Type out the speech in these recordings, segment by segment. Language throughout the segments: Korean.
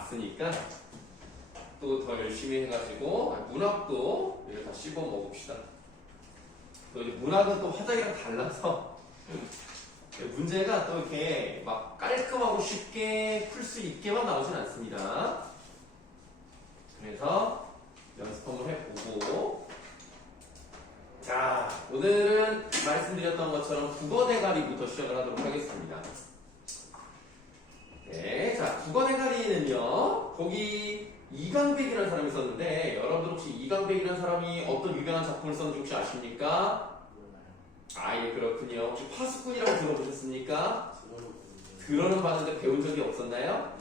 봤으니까 또 더 열심히 해가지고 문학도 이렇게 다 씹어 먹읍시다. 또 이제 문학은 또 화작이랑 달라서 문제가 또 이렇게 막 깔끔하고 쉽게 풀 수 있게만 나오진 않습니다. 그래서 연습 한번 해보고, 자, 오늘은 말씀드렸던 것처럼 국어 대가리부터 시작을 하도록 하겠습니다. 네, 자, 국어 대가리는요, 거기 이강백이라는 사람이 있었는데, 여러분들 혹시 이강백이라는 사람이 어떤 유명한 작품을 썼는지 혹시 아십니까? 아, 예, 그렇군요. 혹시 파수꾼이라고 들어보셨습니까? 들어는 봤는데 배운 적이 없었나요?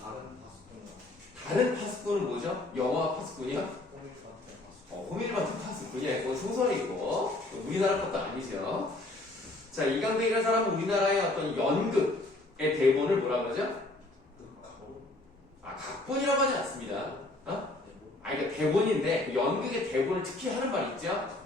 다른 파수꾼은 뭐죠? 영화 파수꾼이요? 호밀밭은 파수꾼이야. 그건 소설이고 우리나라 것도 아니죠. 자, 이강백이라는 사람은 우리나라의 어떤 연극의 대본을 뭐라 그러죠? 아, 각본이라고 하지 않습니다. 어? 아, 이게 대본인데 그 연극의 대본을 특히 하는 말 있죠?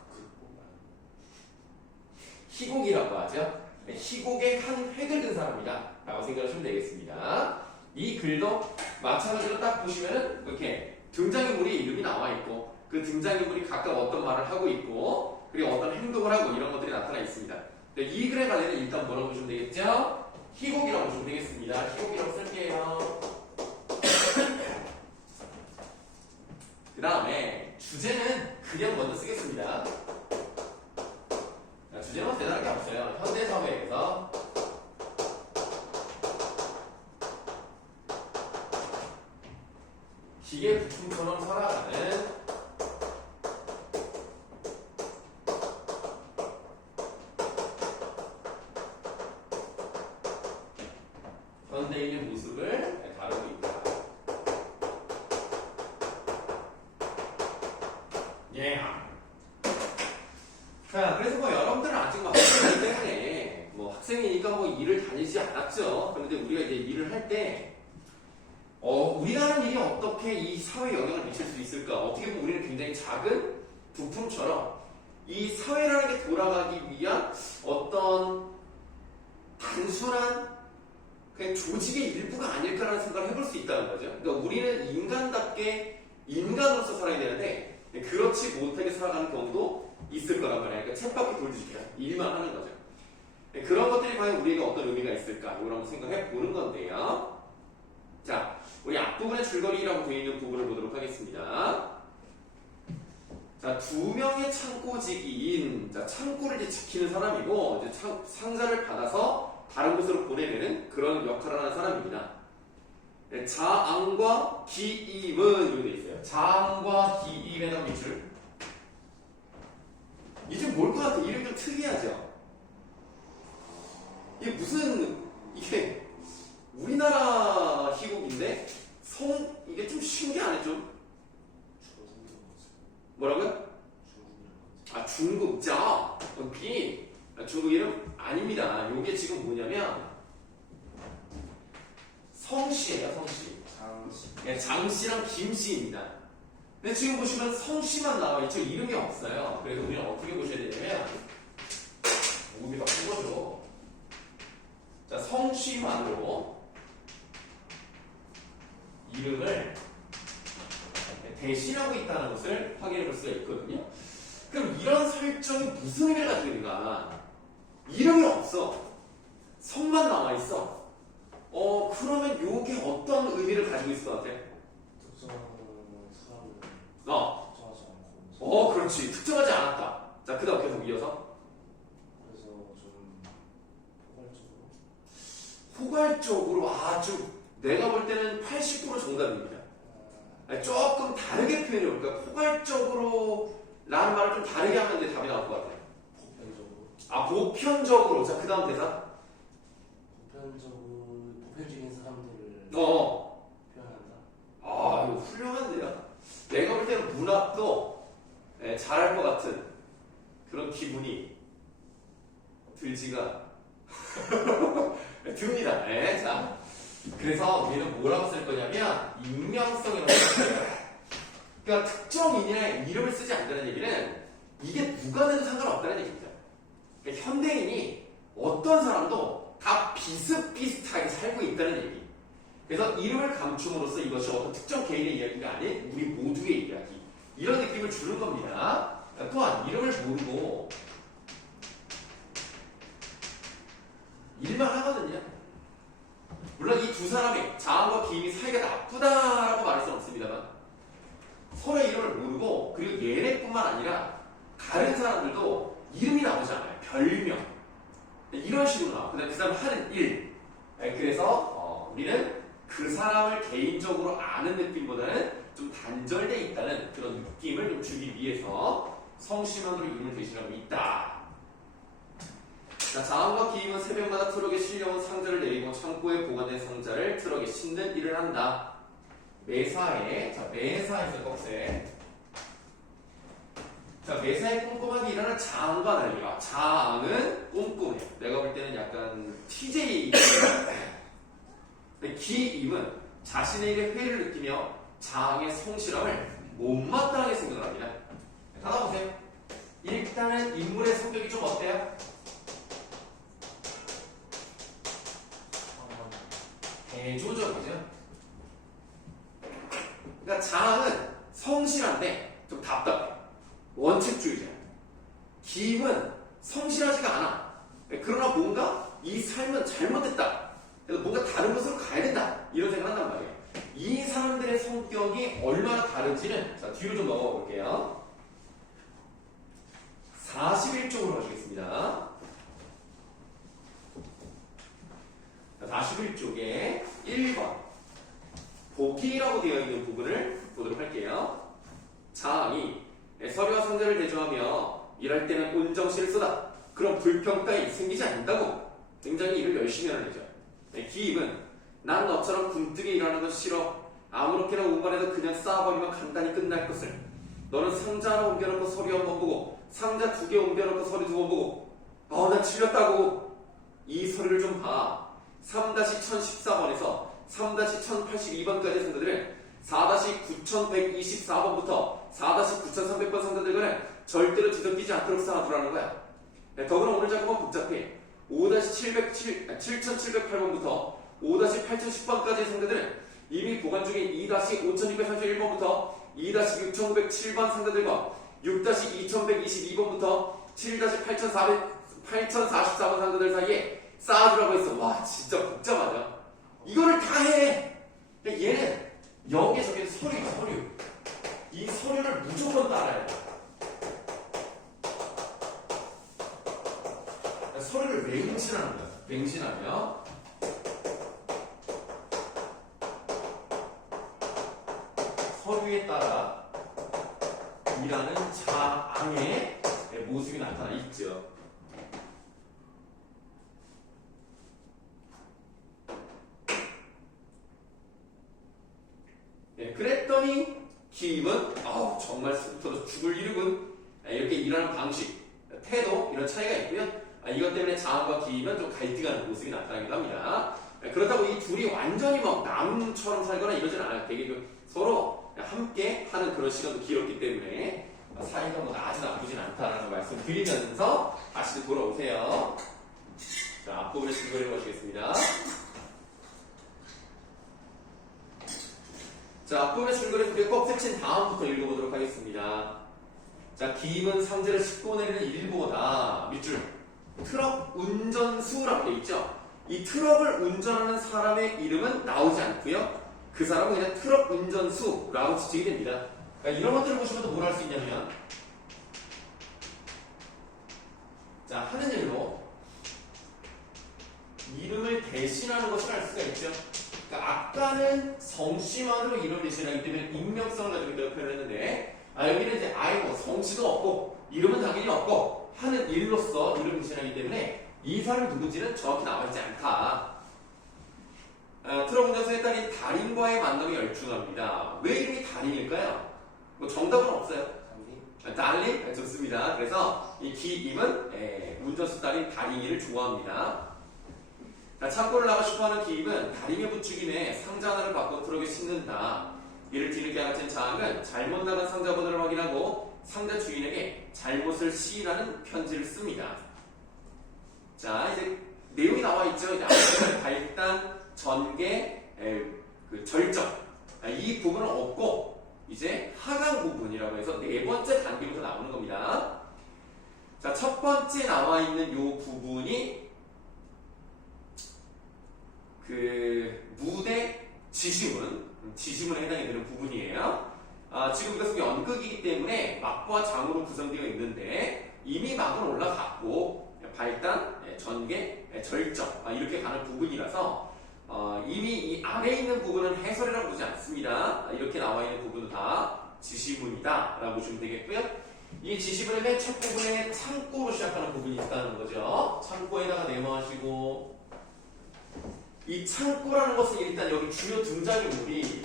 희곡이라고 하죠. 희곡의 한 획을 든 사람이다 라고 생각하시면 되겠습니다. 이 글도 마찬가지로 딱 보시면은 이렇게 등장인물이 이름이 나와 있고 그 등장인물이 각각 어떤 말을 하고 있고 그리고 어떤 행동을 하고 이런 것들이 나타나 있습니다. 이 글에 관해서는 일단 뭐라고 보시면 되겠죠? 희곡이라고 보시면 되겠습니다. 희곡이라고 쓸게요. 그 다음에 주제는 그냥 먼저 쓰겠습니다. 주제는 대단한 게 없어요. 현대사회에서 기계 부품처럼 살아가는 현대인의 모습을 다루고 있다. 예. 자, 그래서 뭐 여러분들은 아직 뭐 학생이기 때문에 뭐 학생이니까 뭐 일을 다니지 않았죠. 그런데 우리가 이제 일을 할 때 우리가 하는 일이 어떻게 이 사회에 영향을 미칠 수 있을까? 어떻게 보면 우리는 굉장히 작은 부품처럼 이 사회라는 게 돌아가기 위한 어떤 단순한 그냥 조직의 일부가 아닐까라는 생각을 해볼 수 있다는 거죠. 그러니까 우리는 인간답게 인간으로서 살아야 되는데 그렇지 못하게 살아가는 경우도 있을 거란 말이에요. 그러니까 쳇바퀴 돌듯이 그냥 일만 하는 거죠. 그런 것들이 과연 우리에게 어떤 의미가 있을까? 이걸 한번 생각해 보는 건데요. 자, 우리 앞부분에 줄거리라고 되어 있는 부분을 보도록 하겠습니다. 자, 두 명의 창고직인, 자, 창고를 이제 지키는 사람이고, 이제 상자를 받아서 다른 곳으로 보내는 그런 역할을 하는 사람입니다. 네, 자앙과 기임은 이렇게 되어 있어요. 자앙과 기임의 단위줄. 이게 뭘 것 같아? 이름이 좀 특이하죠? 이게 무슨, 이게 우리나라 희곡인데 이게 좀 신기하네 좀. 뭐라고요? 아, 중국 자 빈 중국 이름 아닙니다. 요게 지금 뭐냐면 성씨예요. 성씨. 네, 장씨랑 김씨입니다. 근데 지금 보시면 성씨만 나와 있죠. 이름이 없어요. 그래서 우리는 어떻게 보셔야 되냐면 여기다 큰 거죠. 자, 성씨만으로 이름을 대신하고 있다는 것을 확인해 볼 수가 있거든요. 그럼 이런 설정이 무슨 의미를 가지고 있는가? 이름이 없어. 성만 나와 있어. 그러면 이게 어떤 의미를 가지고 있을 것 같아? 특정한 사람을 특정하지 않고. 그렇지. 특정하지 않았다. 자, 그 다음 계속 이어서. 그래서 좀 포괄적으로 아주 내가 볼 때는 80% 정답입니다. 조금 다르게 표현해 볼까요? 포괄적으로 라는 말을 좀 다르게 하면 이제 답이 나올 것 같아요. 보편적으로. 아, 보편적으로. 자, 그 다음 대사. 보편적인 사람들을 표현한다. 아, 이거 훌륭한데요. 내가 볼 때는 문학도 잘할 것 같은 그런 기분이 들지가 듭니다. 네, 자. 그래서 우리는 뭐라고 쓸 거냐면 익명성이라고 쓸 거예요. 그러니까 특정인의 이름을 쓰지 않는다는 얘기는 이게 누가 돼도 상관없다는 얘기입니다. 그러니까 현대인이 어떤 사람도 다 비슷비슷하게 살고 있다는 얘기. 그래서 이름을 감춤으로써 이것이 어떤 특정 개인의 이야기가 아닌 우리 모두의 이야기. 이런 느낌을 주는 겁니다. 또한 이름을 모르고 일만 하거든요. 물론 이 두 사람의 자음과 기임이 사이가 나쁘다라고 말할 수는 없습니다만 서로의 이름을 모르고 그리고 얘네뿐만 아니라 다른 사람들도 이름이 나오지 않아요. 별명 이런 식으로 나와. 그다음에 그 사람 하는 일. 그래서 우리는 그 사람을 개인적으로 아는 느낌보다는 좀 단절되어 있다는 그런 느낌을 좀 주기 위해서 성심원으로 이름을 대신하고 있다. 자, 자음과 기임은 새벽마다 트럭에 실려온 상자를 내리고 창고에 보관된 상자를 트럭에 싣는 일을 한다. 매사에, 자, 매사에서 꺽쇠. 자, 매사에 꼼꼼하게 일하는 자음과 달리, 자음은 꼼꼼해. 내가 볼 때는 약간 TJ. 기임은 자신의 일에 회의를 느끼며 자항의 성실함을 못마땅하게 생각을 합니다. 따라보세요. 일단은 인물의 성격이 좀 어때요? 대조적이죠. 그러니까 자항은 성실한데 좀 답답해. 원칙주의자. 기임은 성실하지가 않아. 그러나 뭔가 이 삶은 잘못됐다. 그래서 뭔가 다른 곳으로 가야 된다. 이런 생각을 한단 말이에요. 이 사람들의 성격이 얼마나 다른지는 자, 뒤로 좀 넘어가 볼게요. 41쪽으로 가시겠습니다. 41쪽에 1번 복희라고 되어 있는 부분을 보도록 할게요. 자항이 서류와 상자를 대조하며 일할 때는 온 정신을 쏟아. 그럼 불평 따위 생기지 않는다고 굉장히 일을 열심히 하는 애죠. 기임은 난 너처럼 굼뜨게 일하는 건 싫어. 아무렇게나 운반해서 그냥 쌓아버리면 간단히 끝날 것을. 너는 상자 하나 옮겨놓고 서류 한 번 보고 상자 2개 옮겨놓고 서류 2번 보고 난 질렸다고. 이 서류를 좀 봐. 3-1014번에서 3-1082번까지 상자들은 4-9124번부터 4-9300번 상자들과는 절대로 뒤섞이지 않도록 쌓아두라는 거야. 더구나 오늘 작업은 복잡해. 5-7708번부터 5-8010번까지의 상자들은 이미 보관 중인 2-5631번부터 2-6907번 상자들과 6-2122번부터 7-8444번 상자들 사이에 쌓아두라고 했어. 와, 진짜 복잡하죠. 이거를 다 해. 얘는 여기에 적힌 서류. 이 서류를 무조건 따라야 돼. 서류를 맹신하는 거야. 맹신하며 서류에 따라 일하는 자항의 모습이 나타나 있죠. 그랬더니 기임은 정말 속터서 죽을 일이군. 이렇게 일하는 방식, 태도 이런 차이가 있고요. 이것 때문에 자항과 기임은 좀 갈등하는 모습이 나타나기도 합니다. 그렇다고 이 둘이 완전히 막 남처럼 살거나 이러진 않아요. 되게 좀 서로 함께 하는 그런 시간도 길었기 때문에 사이가 뭐 아주 나쁘진 않다라는 말씀 드리면서 다시 돌아오세요. 자, 앞부분에 줄거리를 보시겠습니다. 자, 앞부분의 줄거리를 꼭 세친 다음부터 읽어보도록 하겠습니다. 자, 기임은 상자를 싣고 내리는 일보다 밑줄 트럭 운전수라고 되어 있죠. 이 트럭을 운전하는 사람의 이름은 나오지 않고요. 그 사람은 그냥 트럭 운전수라고 지칭이 됩니다. 그러니까 이런 것들을 보시면 뭘 할 수 있냐면, 자, 하는 일로 이름을 대신하는 것을 알 수가 있죠. 그러니까 아까는 성씨만으로 이름을 대신하기 때문에 익명성을 가지고 있다고 표현했는데, 여기는 이제 뭐 성씨도 없고 이름은 당연히 없고 하는 일로서 이름을 대신하기 때문에 이 사람이 누군지는 정확히 나와있지 않다. 트럭 운전수의 딸이 달인과의 만남에 열중합니다. 왜 이름이 달인일까요? 뭐 정답은 없어요. 달인? 좋습니다. 그래서 이 기임은 운전수 딸인 달인이를 좋아합니다. 창고를 나가 싶어하는 기임은 다림에 부추김에 상자 하나를 받고 트럭에 싣는다. 이를 뒤늦게 알아챈 자항은 잘못 나간 상자 번호를 확인하고 상자 주인에게 잘못을 시인하는 편지를 씁니다. 자, 이제 내용이 나와 있죠. 이제 발단, 전개, 그 절정. 이 부분을 얻고 이제 하강 부분이라고 해서 네 번째 단계부터 나오는 겁니다. 자, 첫 번째 나와 있는 요 부분이 그 무대 지시문에 해당이 되는 부분이에요. 지금 이것은 연극이기 때문에 막과 장으로 구성되어 있는데 이미 막은 올라갔고 발단, 전개, 절정 이렇게 가는 부분이라서 이미 이 안에 있는 부분은 해설이라고 보지 않습니다. 이렇게 나와 있는 부분은 다 지시문이다 라고 보시면 되겠고요. 이 지시문의 맨 첫 부분에 창고로 시작하는 부분이 있다는 거죠. 창고에다가 네모하시고 이 창고라는 것은 일단 여기 주요 등장인물이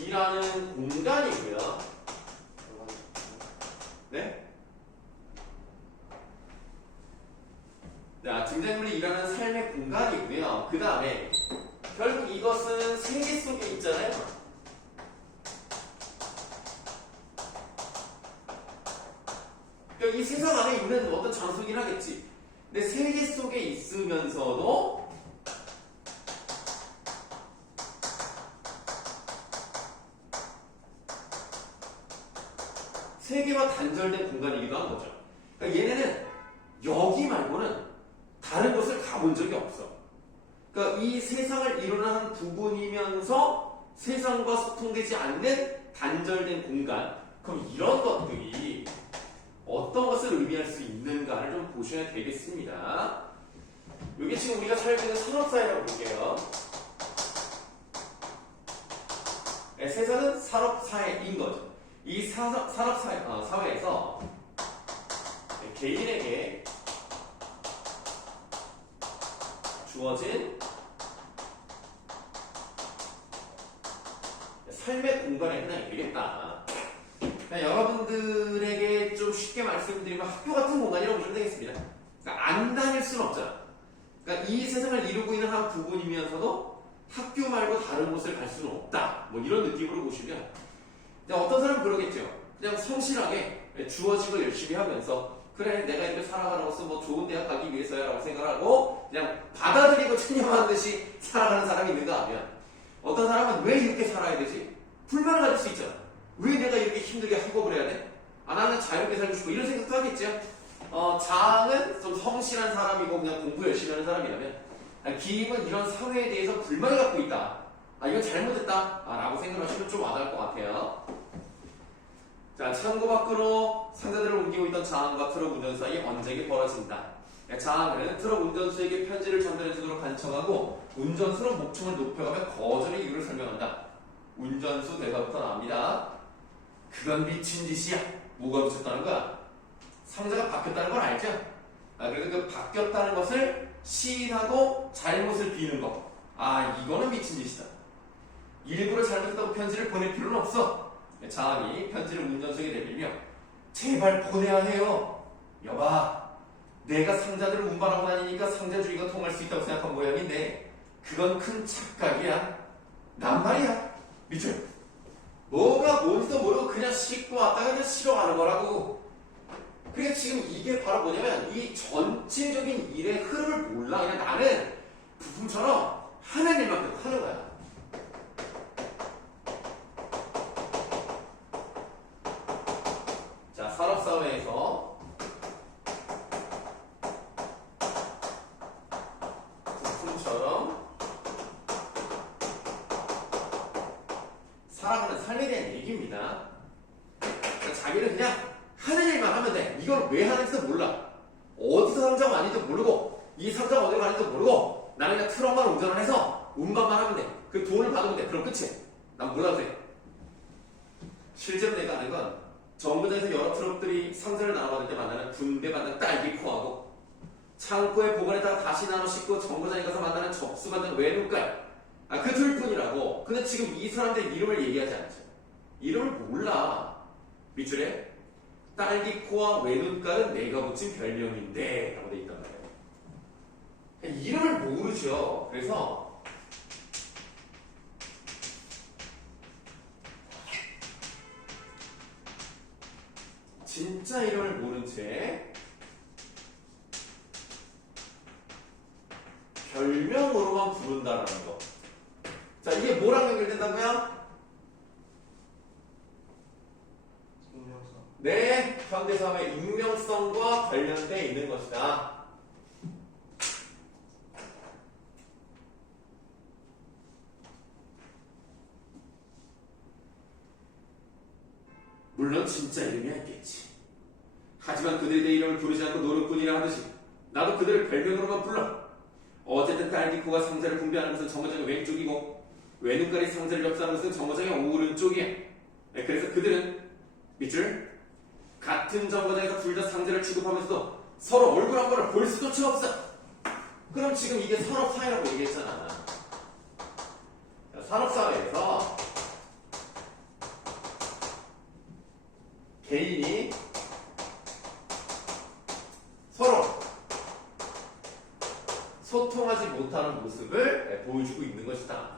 이라는 공간이고요. 네? 자, 등장인물이 일하는 삶의 공간이고요. 그 다음에 결국 이것은 세계 속에 있잖아요. 그러니까 이 세상 안에 있는 어떤 장소이긴 하겠지. 근데 세계 속에 있으면서도 세계와 단절된 공간이기도 한 거죠. 그러니까 얘네는 여기 말고는 다른 곳을 가본 적이 없어. 그러니까 이 세상을 이루는 한 부분이면서 세상과 소통되지 않는 단절된 공간. 그럼 이런 것들이 어떤 것을 의미할 수 있는가를 좀 보셔야 되겠습니다. 이게 지금 우리가 살고 있는 산업사회라고 볼게요. 네, 세상은 산업사회인 거죠. 이 산업사회에서 개인에게 주어진 삶의 공간에 해당이 되겠다. 여러분들에게 좀 쉽게 말씀드리면 학교 같은 공간이라고 보시면 되겠습니다. 그러니까 안 다닐 수는 없잖아. 그러니까 이 세상을 이루고 있는 한 부분이면서도 학교 말고 다른 곳을 갈 수는 없다. 뭐 이런 느낌으로 보시면 어떤 사람은 그러겠죠. 그냥 성실하게 주어진 걸 열심히 하면서 그래 내가 이렇게 살아가로서 뭐 좋은 대학 가기 위해서야 라고 생각하고 그냥 받아들이고 체념하는 듯이 살아가는 사람이 있는가 하면 어떤 사람은 왜 이렇게 살아야 되지? 불만을 가질 수 있잖아. 왜 내가 이렇게 힘들게 학업을 해야 돼? 나는 자유롭게 살고 싶고 이런 생각도 하겠죠. 장은 좀 성실한 사람이고 그냥 공부 열심히 하는 사람이라면 기임은 이런 사회에 대해서 불만을 갖고 있다. 이건 잘못했다 라고 생각하시면 좀 와닿을 것 같아요. 자, 창고 밖으로 상자들을 옮기고 있던 장과 트럭 운전수 사이에 언쟁이 벌어진다. 장은 트럭 운전수에게 편지를 전달해주도록 간청하고 운전수는 목청을 높여가며 거절의 이유를 설명한다. 운전수 대사부터 나옵니다. 그건 미친 짓이야. 뭐가 미쳤다는 거야? 상자가 바뀌었다는 걸 알죠? 그래서 그 바뀌었다는 것을 시인하고 잘못을 비는 거. 이거는 미친 짓이다. 일부러 잘못했다고 편지를 보낼 필요는 없어. 장이 편지를 운전수에게 내밀며 제발 보내야 해요. 여봐, 내가 상자들을 운반하고 다니니까 상자주의가 통할 수 있다고 생각한 모양인데 그건 큰 착각이야. 난 말이야. 미쳐. 뭐가 뭔지도 모르고 그냥 싣고 왔다가 그냥 실어가는 거라고. 그러니까 지금 이게 바로 뭐냐면 이 전체적인 일의 흐름을 몰라. 그냥 나는 부품처럼 하는 일만 계속 하는 거야. 자, 산업사회에서 부품처럼 살아가는 삶에 대한 얘기입니다. 그러니까 자기는 그냥 하는 일만 하면 돼. 이걸 왜 하는지도 몰라. 어디서 상자가 왔는지도 모르고 이 상자가 어디로 가는지도 모르고 나는 그냥 트럭만 운전을 해서 운반만 하면 돼. 그 돈을 받으면 돼. 그럼 끝이야. 난 몰라도 돼. 실제로 내가 아는 건 정거장에서 여러 트럭들이 상자를 나눠받을 때 만나는 분배받는 딸기코하고 창고에 보관했다가 다시 나눠 싣고 정거장에 가서 만나는 접수받는 외눈깔. 그 둘뿐이라고. 근데 지금 이 사람들 이름을 얘기하지 않죠. 이름을 몰라. 밑줄에 딸기코와 외눈깔은 내가 붙인 별명인데 라고 돼 있단 말이에요. 이름을 모르죠. 그래서 진짜 이름을 모른 채 별명으로만 부른다라는 거. 자, 이게 뭐랑 연결된다고요? 익명성. 네, 현대사회의 익명성과 관련돼 있는 것이다. 물론 진짜 이름이 있겠지. 하지만 그들이 내 이름을 부르지 않고 노름뿐이라 하듯이 나도 그들을 별명으로만 불러. 어쨌든 딸기코가 상자를 분배하는 것은 정거장의 왼쪽이고 외눈깔이 상자를 접수하는 것은 정거장의 오른쪽이야. 네, 그래서 그들은 밑줄 같은 정거장에서 둘 다 상자를 취급하면서도 서로 얼굴 한 번을 볼 수조차 없어. 그럼 지금 이게 산업사회라고 얘기했잖아. 자, 산업사회에서 개인이 서로 소통하지 못하는 모습을 보여주고 있는 것이다.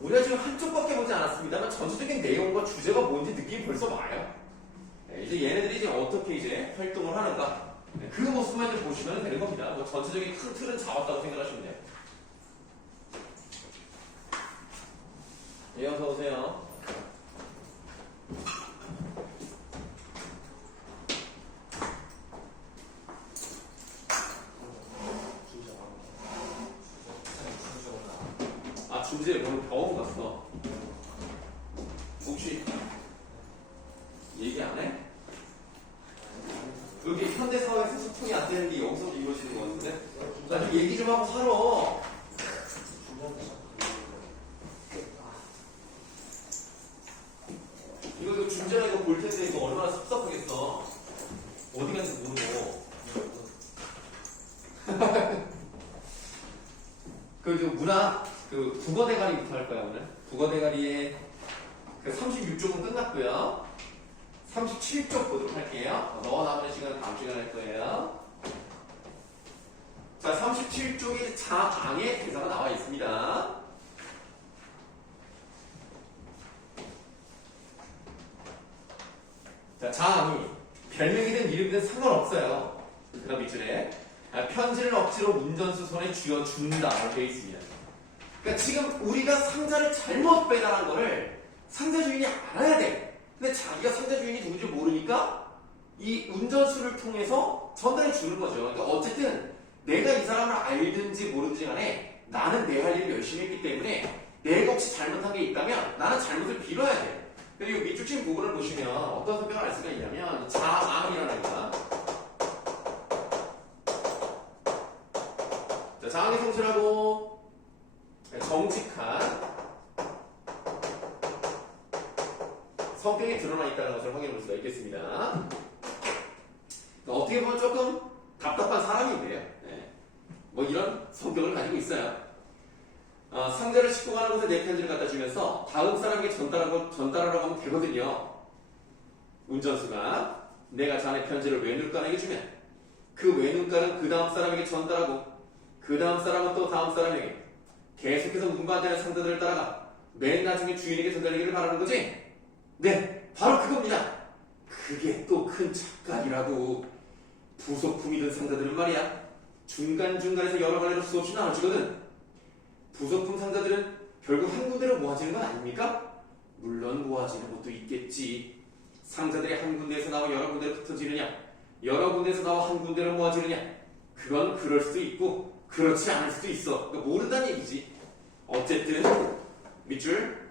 우리가 지금 한쪽밖에 보지 않았습니다만 전체적인 내용과 주제가 뭔지 느낌이 벌써 와요. 이제 얘네들이 이제 어떻게 이제 활동을 하는가 그 모습만 좀 보시면 되는 겁니다. 뭐 전체적인 큰 틀은 잡았다고 생각하시면 돼요. 예, 어서 오세요. 아, 준재 오늘 병원 갔어. 혹시 얘기 안 해? 여기 현대사회에서 소통이 안 되는 게 여기서 이루어지는 거 같은데? 나 좀 얘기 좀 하고 살아. 이거 준재가 이거 볼 텐데 이거 얼마나 섭섭하겠어. 어디 갔는지 모르고. 그 문학 그 국어 대가리부터 할 거야 오늘. 국어 대가리의 그 36쪽은 끝났고요. 37쪽 보도록 할게요. 너와 남은 시간은 다음 시간에 할 거예요. 자, 37쪽에 자앙의 대사가 나와 있습니다. 자, 자앙이 별명이든 이름이든 상관없어요. 그 다음 밑줄에 편지를 억지로 운전수 손에 쥐어준다라고 되어 있습니다. 그러니까 지금 우리가 상자를 잘못 배달한 거를 상자 주인이 알아야 돼. 근데 자기가 상자 주인이 누군지 모르니까 이 운전수를 통해서 전달해 주는 거죠. 그러니까 어쨌든 내가 이 사람을 알든지 모르든지 간에 나는 내 할 일을 열심히 했기 때문에 내가 혹시 잘못한 게 있다면 나는 잘못을 빌어야 돼. 그리고 밑줄 친 부분을 보시면 어떤 성격을 알 수가 있냐면 자앙이라는 거야. 자, 자앙의 성질하고 정직한 성격이 드러나 있다는 것을 확인해 볼 수가 있겠습니다. 어떻게 보면 조금 답답한 사람인데요. 네. 뭐 이런 성격을 가지고 있어요. 상자를 싣고 가는 곳에 내 편지를 갖다 주면서 다음 사람에게 전달하라고 하면 되거든요. 운전수가 내가 자네 편지를 외눈간에게 주면 그 외눈간은 그 다음 사람에게 전달하고 그 다음 사람은 또 다음 사람에게 계속해서 운반되는 상자들을 따라가 맨 나중에 주인에게 전달하기를 바라는 거지? 네, 바로 그겁니다. 그게 또 큰 착각이라고. 부속품이든 상자들은 말이야 중간중간에서 여러 갈래로 수없이 나눠지거든. 부속품 상자들은 결국 한 군데로 모아지는 건 아닙니까? 물론 모아지는 것도 있겠지. 상자들이 한 군데에서 나와 여러 군데로 흩어지느냐 여러 군데에서 나와 한 군데로 모아지느냐 그건 그럴 수도 있고 그렇지 않을 수도 있어. 그러니까 모른다는 얘기지. 어쨌든 밑줄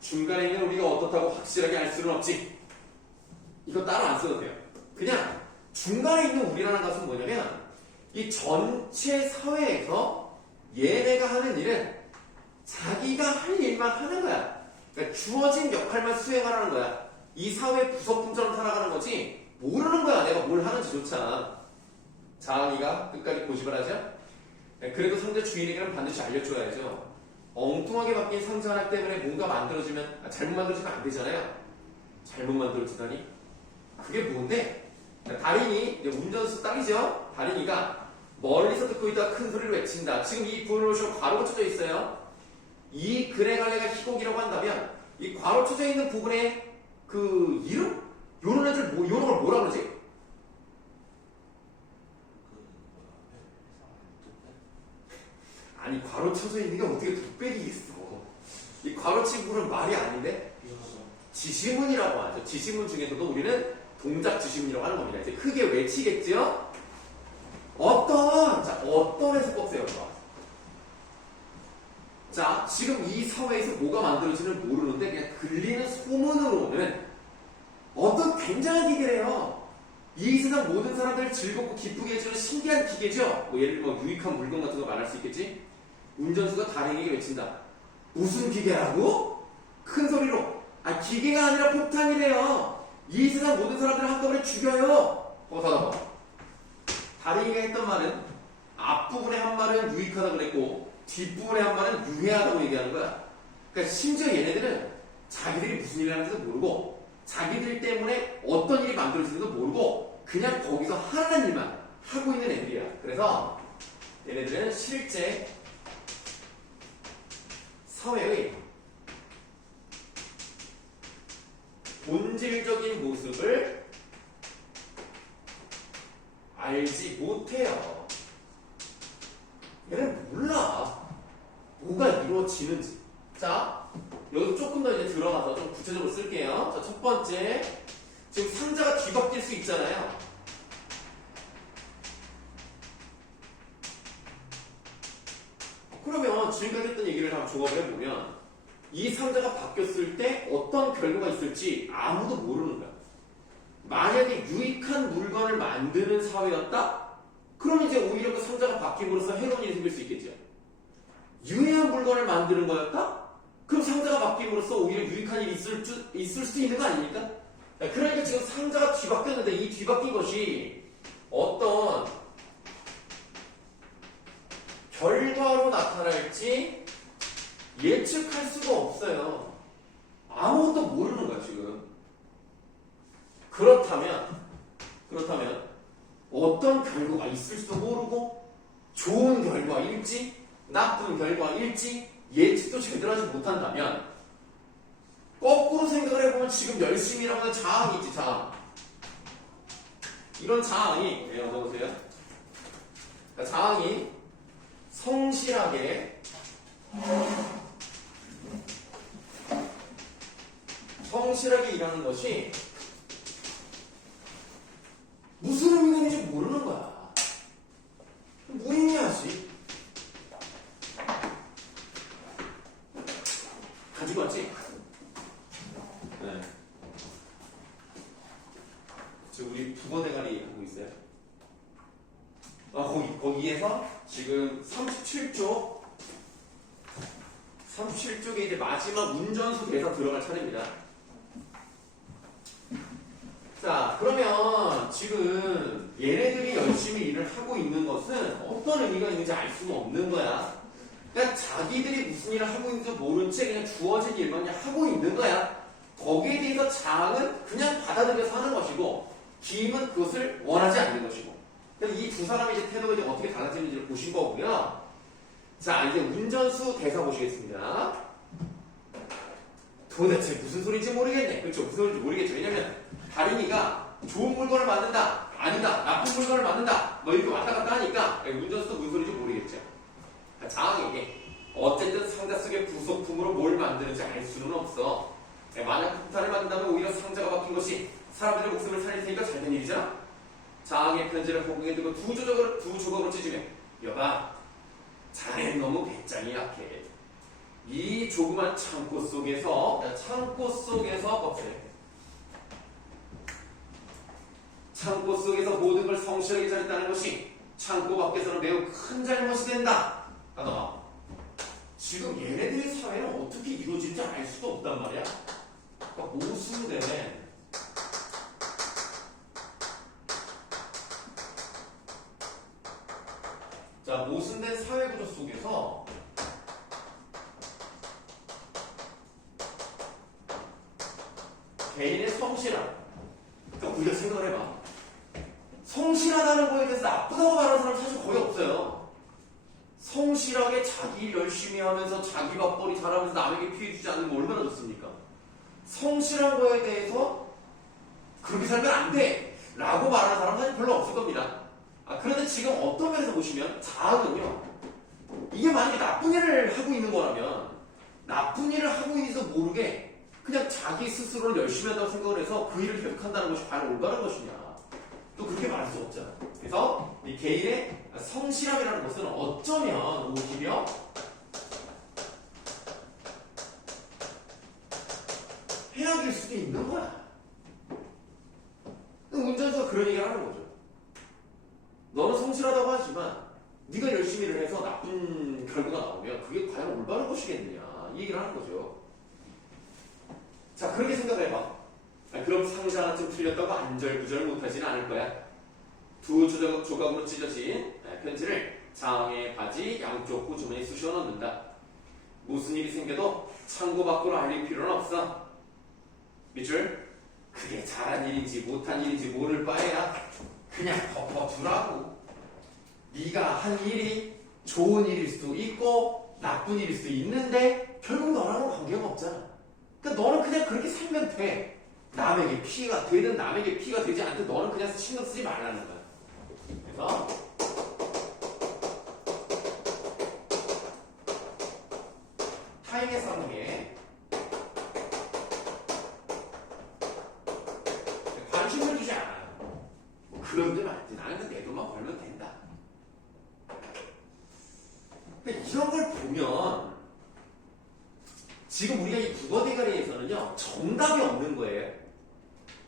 중간에 있는 우리가 어떻다고 확실하게 알 수는 없지. 이거 따로 안 써도 돼요. 그냥 중간에 있는 우리라는 것은 뭐냐면 이 전체 사회에서 얘네가 하는 일은 자기가 할 일만 하는 거야. 그러니까 주어진 역할만 수행하라는 거야. 이 사회 부속품처럼 살아가는 거지 모르는 거야. 내가 뭘 하는지조차. 자앙이가 끝까지 고집을 하죠. 그래도 상자 주인에게는 반드시 알려줘야죠. 엉뚱하게 바뀐 상자 하나 때문에 뭔가 만들어지면 잘못 만들어지면 안 되잖아요. 잘못 만들어지다니 그게 뭔데? 달인이 운전수 딱이죠. 달인이가 멀리서 듣고 있다가 큰 소리를 외친다. 지금 이 부분을 보시면 괄호가 쳐져 있어요. 이 그레갈레가 희곡이라고 한다면 이 괄호 쳐져 있는 부분에 그 이름? 요런 애들 요런 걸 뭐라 그러지? 아니 괄호 쳐져 있는 게 어떻게 독백이겠어. 이 괄호 친 부분은 말이 아닌데 미안하다. 지시문이라고 하죠. 지시문 중에서도 우리는 동작 지시문이라고 하는 겁니다. 이제 크게 외치겠죠? 어떤에서 꼭 세워봐. 자, 지금 이 사회에서 뭐가 만들어지는지 모르는데 그냥 들리는 소문으로는 어떤 굉장한 기계래요. 이 세상 모든 사람들을 즐겁고 기쁘게 해주는 신기한 기계죠. 뭐 예를 들면 유익한 물건 같은 거 말할 수 있겠지. 운전수가 다행에게 외친다. 무슨 기계라고? 큰 소리로. 기계가 아니라 폭탄이래요. 이 세상 모든 사람들을 한꺼번에 죽여요. 닫아봐. 다행이가 했던 말은 앞부분에 한 말은 유익하다 그랬고 뒷부분에 한 말은 유해하다고 얘기하는 거야. 그러니까 심지어 얘네들은 자기들이 무슨 일을 하는지도 모르고 자기들 때문에 어떤 일이 만들어지는지도 모르고 그냥 거기서 하라는 일만 하고 있는 애들이야. 그래서 얘네들은 실제 사회의 본질적인 모습을 알지 못해요. 얘는 몰라. 뭐가 이루어지는지. 자, 여기 조금 더 이제 들어가서 좀 구체적으로 쓸게요. 자, 첫 번째. 지금 상자가 뒤바뀔 수 있잖아요. 그러면 지금까지 했던 얘기를 한번 종합을 해보면 이 상자가 바뀌었을 때 어떤 결과가 있을지 아무도 모르는 거야. 만약에 유익한 물건을 만드는 사회였다? 그럼 이제 오히려 그 상자가 바뀜으로써 해로운 일이 생길 수 있겠죠. 유해한 물건을 만드는 거였다? 그럼 상자가 바뀜으로써 오히려 유익한 일이 있을 수 있는 거 아닙니까? 그러니까 지금 상자가 뒤바뀌었는데 이 뒤바뀐 것이 어떤 결과로 나타날지 예측할 수가 없어요. 아무것도 모르는 거야, 지금. 그렇다면 어떤 결과가 있을지도 모르고 좋은 결과일지 나쁜 결과일지 예측도 제대로 하지 못한다면 거꾸로 생각을 해보면 지금 열심히 일하는 자항이 있지, 자항. 이런 자항이 어서오세요. 그러니까 자항이 성실하게 일하는 것이 무슨 의미가 있는지 모르는 거야. 무의미하지. 가지고 왔지? 네. 지금 우리 국어 대가리 하고 있어요. 거기에서 지금 37쪽에 이제 마지막 운전수 대사 들어갈 차례입니다. 자, 그러면 지금 얘네들이 열심히 일을 하고 있는 것은 어떤 의미가 있는지 알 수가 없는 거야. 그러니까 자기들이 무슨 일을 하고 있는지 모른 채 그냥 주어진 일만 그냥 하고 있는 거야. 거기에 대해서 자항은 그냥 받아들여서 하는 것이고 기임은 그것을 원하지 않는 것이고. 그래서 이 두 사람의 이제 태도가 이제 어떻게 달라지는지를 보신 거고요. 자, 이제 운전수 대사 보시겠습니다. 도대체 무슨 소리인지 모르겠네. 그렇죠? 무슨 소리인지 모르겠죠. 왜냐면 다린이가 좋은 물건을 만든다, 아니다, 나쁜 물건을 만든다, 뭐 이렇게 왔다 갔다 하니까 운전수도 무슨 소리인지 모르겠죠. 자항에게 어쨌든 상자 속의 부속품으로 뭘 만드는지 알 수는 없어. 만약 폭탄을 만든다면 오히려 상자가 바뀐 것이 사람들의 목숨을 살릴 테니까 잘된 일이잖아. 자항의 편지를 호공에 두고 두 조각으로 찢으며 여봐, 자네는 너무 배짱이 약해. 이 조그만 창고 속에서 모든 걸 성실하게 잘했다는 것이 창고 밖에서는 매우 큰 잘못이 된다. 지금 얘네들의 사회는 어떻게 이루어질지 알 수도 없단 말이야. 그러니까 모순된 사회구조 속에서 개인의 성실함. 그러니까 우리가 생각을 해봐. 성실하다는 거에 대해서 나쁘다고 말하는 사람 사실 거의 없어요. 성실하게 자기 일 열심히 하면서 자기 밥벌이 잘하면서 남에게 피해 주지 않는 거 얼마나 좋습니까? 성실한 거에 대해서 그렇게 살면 안 돼! 라고 말하는 사람은 사실 별로 없을 겁니다. 그런데 지금 어떤 면에서 보시면 자항은요, 이게 만약에 나쁜 일을 하고 있는 거라면 나쁜 일을 하고 있는지도 모르게 그냥 자기 스스로를 열심히 한다고 생각을 해서 그 일을 계속한다는 것이 과연 올바른 것이냐. 또 그렇게 말할 수 없잖아. 그래서 이 개인의 성실함이라는 것은 어쩌면 오히려 해악일 수도 있는 거야. 운전수가 그런 얘기를 하는 거죠. 너는 성실하다고 하지만 네가 열심히 일을 해서 나쁜 결과가 나오면 그게 과연 올바른 것이겠느냐 이 얘기를 하는 거죠. 자, 그렇게 생각해봐. 그럼 상자 하나쯤 틀렸다고 안절부절 못하지는 않을 거야. 두 조각으로 찢어진 편지를 장의 바지 양쪽 호주머니에 쑤셔 넣는다. 무슨 일이 생겨도 창고 밖으로 알릴 필요는 없어. 밑줄, 그게 잘한 일인지 못한 일인지 모를 바에야 그냥 덮어두라고. 네가 한 일이 좋은 일일 수도 있고 나쁜 일일 수도 있는데 결국 너랑은 관계가 없잖아. 그러니까 너는 그냥 그렇게 살면 돼. 남에게 피해가 되든 남에게 피해가 되지 않든 너는 그냥 신경 쓰지 말라는 거야. 그래서 타인의 상황에 관심을 주지 않아요. 뭐 그런 데 말지. 나는 내 돈만 벌면 된다. 그러니까 이런 걸 보면 지금 우리가 이 국어 대가리에서는요 정답이 없는 거예요.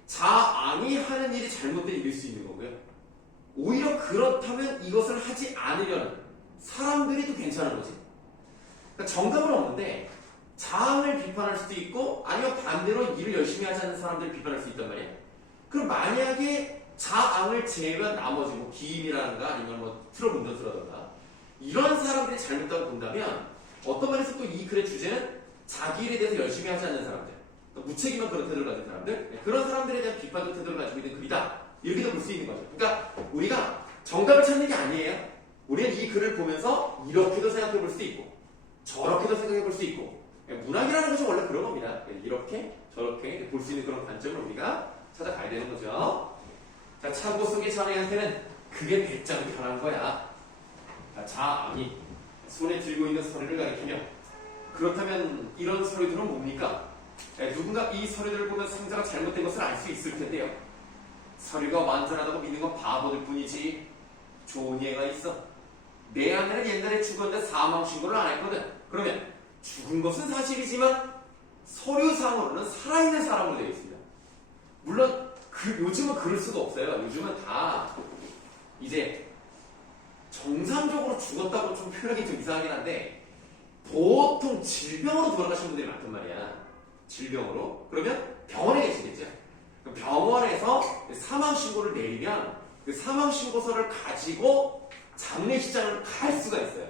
자앙이 하는 일이 잘못된 일일 수 있는 거고요. 오히려 그렇다면 이것을 하지 않으려는 사람들이 또 괜찮은 거지. 그러니까 정답은 없는데 자앙을 비판할 수도 있고 아니면 반대로 일을 열심히 하지 않는 사람들을 비판할 수 있단 말이에요. 그럼 만약에 자앙을 제외한 나머지 뭐 기인이라든가 아니면 뭐 트럭 운전수라든가 이런 사람들이 잘못다고 본다면 어떤 면에서 또 이 글의 주제는 자기 일에 대해서 열심히 하지 않는 사람들, 무책임한 그런 태도를 가진 사람들, 그런 사람들에 대한 비판적 태도를 가지고 있는 글이다. 이렇게도 볼 수 있는 거죠. 그러니까 우리가 정답을 찾는 게 아니에요. 우리는 이 글을 보면서 이렇게도 생각해 볼 수도 있고 저렇게도 생각해 볼 수 있고 문학이라는 것이 원래 그런 겁니다. 이렇게 저렇게 볼 수 있는 그런 관점을 우리가 찾아가야 되는 거죠. 자, 창고 속의 자네한테는 그게 배짱 편한 거야. 자앙이 손에 들고 있는 서류를 가리키며 그렇다면 이런 서류들은 뭡니까? 누군가 이 서류들을 보면 상자가 잘못된 것을 알 수 있을 텐데요. 서류가 완전하다고 믿는 건 바보들 뿐이지. 좋은 예가 있어. 내 아내는 옛날에 죽었는데 사망신고를 안 했거든. 그러면 죽은 것은 사실이지만 서류상으로는 살아있는 사람으로 되어 있습니다. 물론 요즘은 그럴 수가 없어요. 요즘은 다 이제 정상적으로 죽었다고 좀 표현하기 좀 이상하긴 한데 보통 질병으로 돌아가신 분들이 많단 말이야. 질병으로. 그러면 병원에 계시겠죠. 병원에서 사망신고를 내리면 그 사망신고서를 가지고 장례식장을 갈 수가 있어요.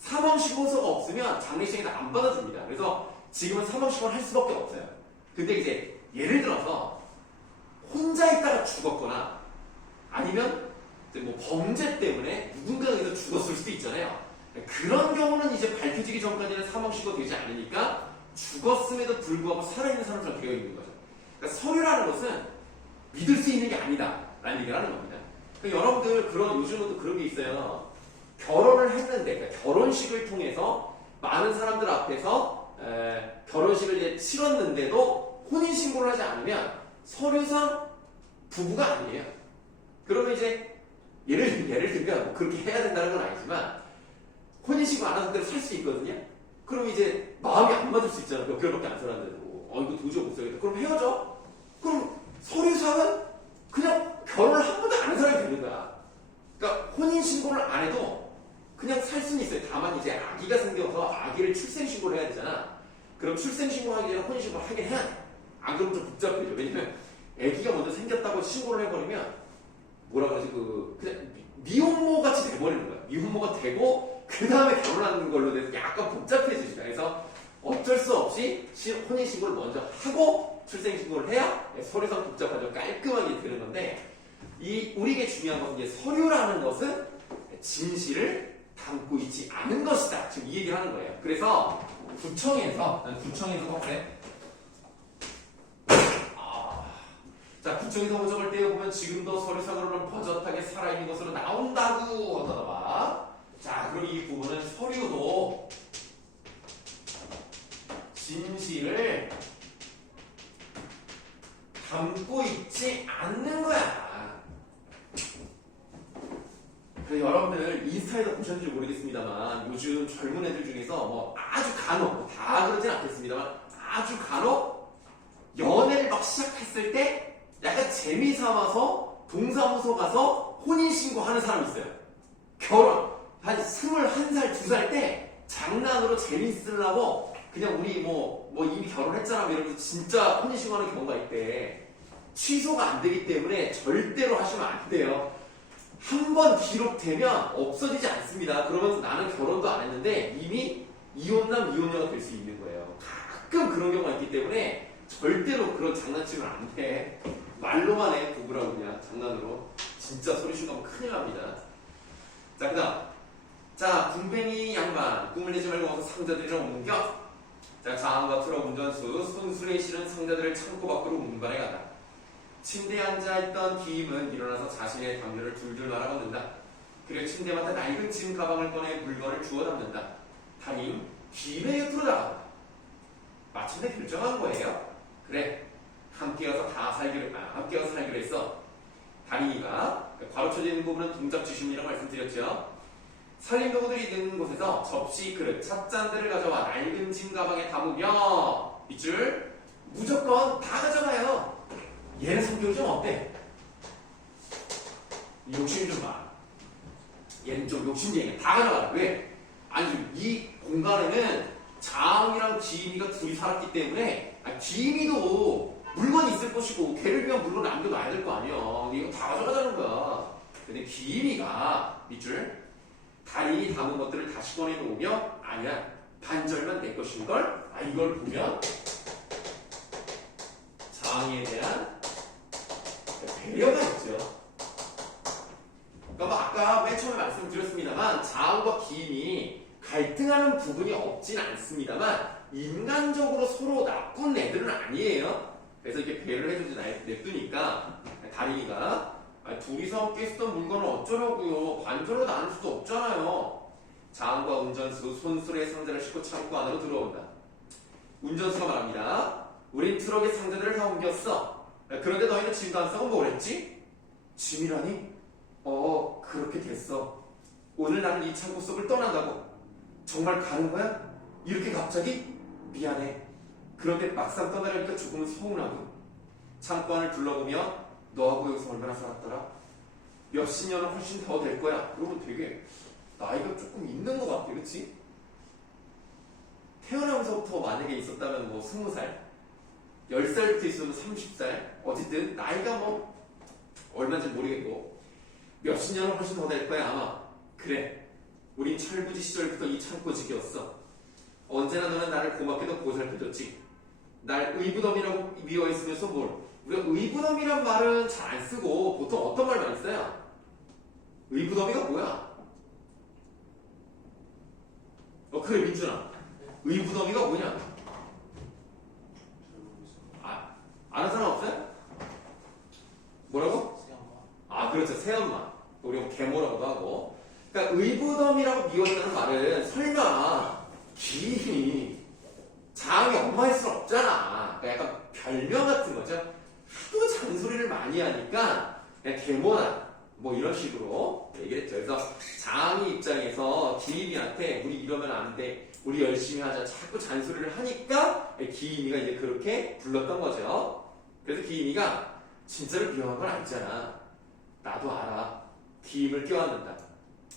사망신고서가 없으면 장례식장에서 안 받아줍니다. 그래서 지금은 사망신고를 할 수밖에 없어요. 근데 이제 예를 들어서 혼자 있다가 죽었거나 아니면 뭐 범죄 때문에 누군가가 여기서 죽었을 수도 있잖아요. 그런 경우는 이제 밝혀지기 전까지는 사망신고 되지 않으니까 죽었음에도 불구하고 살아있는 사람처럼 되어 있는 거죠. 그러니까 서류라는 것은 믿을 수 있는 게 아니다 라는 얘기를 하는 겁니다. 그러니까 여러분들 요즘은 또 그런 게 있어요. 결혼을 했는데 그러니까 결혼식을 통해서 많은 사람들 앞에서 결혼식을 이제 치렀는데도 혼인신고를 하지 않으면 서류상 부부가 아니에요. 그러면 이제 예를 들면 뭐 그렇게 해야 된다는 건 아니지만 혼인신고 안 한 상태로 살 수 있거든요. 그럼 이제 마음이 안 맞을 수 있잖아. 몇 개월밖에 안 살았는데도 이거 도저히 못 살겠다. 그럼 헤어져. 그럼 서류상은 그냥 결혼을 한 번도 안 한 사람이 되는 거야. 그러니까 혼인신고를 안 해도 그냥 살 수는 있어요. 다만 이제 아기가 생겨서 아기를 출생신고를 해야 되잖아. 그럼 출생신고하기 전에 혼인신고를 하긴 해야 돼. 안 그러면 좀 복잡해져. 왜냐면 아기가 먼저 생겼다고 신고를 해버리면 뭐라 그러지 그냥 미혼모 같이 돼버리는 거야. 미혼모가 되고 그 다음에 결혼하는 걸로 돼서 약간 복잡해지죠. 그래서 어쩔 수 없이 혼인신고를 먼저 하고 출생신고를 해야 서류상 복잡하죠. 깔끔하게 되는 건데 우리에게 중요한 것은 이제 서류라는 것은 진실을 담고 있지 않은 것이다. 지금 이 얘기를 하는 거예요. 그래서 구청에서 그래. 구청에서 호적을 떼어보면 지금도 서류상으로는 버젓하게 살아있는 것으로 나온다고 하더라 봐. 자, 그럼 이 부분은 서류도 진실을 담고 있지 않는 거야. 그래서 여러분들 인스타에서 보셨는지 모르겠습니다만 요즘 젊은 애들 중에서 뭐 아주 간혹, 다 그러진 않겠습니다만 아주 간혹 연애를 막 시작했을 때 약간 재미삼아서 동사무소 가서 혼인신고하는 사람이 있어요. 결혼 한 21살, 2살 때 장난으로 재밌으려고 그냥 우리 뭐 이미 결혼했잖아 이러면서 진짜 혼인신고하는 경우가 있대. 취소가 안 되기 때문에 절대로 하시면 안 돼요. 한 번 기록되면 없어지지 않습니다. 그러면서 나는 결혼도 안 했는데 이미 이혼남, 이혼녀가 될 수 있는 거예요. 가끔 그런 경우가 있기 때문에 절대로 그런 장난치면 안 돼. 말로만 해, 부부라고 그냥 장난으로. 진짜 소리 쉬면 큰일 납니다. 자, 그 다음. 자, 군뱅이 양반. 꿈을 내지 말고 어서 상자들이랑 옮겨. 자, 장과 트럭 운전수. 손수레에 실은 상자들을 창고 밖으로 운반해 간다. 침대에 앉아있던 기임은 일어나서 자신의 담요를 둘둘 말아 걷는다. 그리고 침대마다 낡은 짐 가방을 꺼내 물건을 주워 담는다. 담임 기임의 곁으로 나간다. 마침내 결정한 거예요. 그래, 함께여서 살기로 했어. 담임이가 가로쳐져 있는 부분은 동작 지심이라고 말씀드렸죠. 살림도구들이 있는 곳에서 접시, 그릇, 찻잔들을 가져와 낡은 짐 가방에 담으며 밑줄 무조건 다 가져가요. 얘는 성격이 좀 어때? 욕심이 좀 많아. 얘는 좀 욕심쟁이야. 다 가져가. 왜? 아니, 이 공간에는 장이랑 기임이가 둘이 살았기 때문에 기임이도 물건이 있을 것이고 걔를 위한 물건을 남겨놔야 될 거 아니야. 이거 다 가져가자는 거야. 근데 기임이가 밑줄 다리 담은 것들을 다시 꺼내놓으며 아니야, 반절만 내 것인걸? 이걸 보면 장에 대한 배려가 있죠. 그러니까 뭐 아까 맨 처음에 말씀드렸습니다만 장과 기임이 갈등하는 부분이 없진 않습니다만 인간적으로 서로 나쁜 애들은 아니에요. 그래서 이렇게 배려를 해주지 냅두니까 다린이가 둘이서 함께 쓰던 물건을 어쩌려고요. 반절로 나눌 수도 없잖아요. 장과 운전수 손수레 상자를 싣고 창고 안으로 들어온다. 운전수가 말합니다. 우린 트럭에 상자들을 다 옮겼어. 그런데 너희는 짐도 안 싸고 뭘 했지? 짐이라니? 그렇게 됐어. 오늘 나는 이 창고 속을 떠난다고. 정말 가는 거야? 이렇게 갑자기? 미안해. 그런데 막상 떠나려니까 조금은 서운하고. 창고 안을 둘러보며 너하고 여기서 얼마나 살았더라? 몇십 년은 훨씬 더 될 거야. 그러면 되게 나이가 조금 있는 것 같아. 그치? 태어나면서부터 만약에 있었다면 뭐 20살, 10살부터 있으면 30살, 어쨌든 나이가 뭐 얼마인지 모르겠고 몇십 년은 훨씬 더 될 거야 아마. 그래, 우린 철부지 시절부터 이 창고직이었어. 언제나 너는 나를 고맙게도 보살펴줬지. 날 의붓엄이라고 미워했으면서 뭘. 우리가 의붓엄이란 말은 잘 안 쓰고 보통 어떤 말 많이 써요? 의붓엄이가 뭐야? 그래 민준아, 의붓엄이가 뭐냐? 아는 사람 없어요? 뭐라고? 그렇죠. 새엄마. 우리가 계모라고도 하고. 그러니까 의붓엄이라고 미웠다는 말은 설마 기임이 장이 엄마일 순 없잖아. 그러니까 약간 별명 같은 거죠. 하도 잔소리를 많이 하니까 그냥 계모다. 뭐 이런 식으로 얘기를 했죠. 그래서 장이 입장에서 기임이한테 우리 이러면 안 돼. 우리 열심히 하자. 자꾸 잔소리를 하니까 기임이가 이제 그렇게 불렀던 거죠. 그래서 기임이가 진짜로 미워한 건 아니잖아. 나도 알아. 기임을 껴안는다.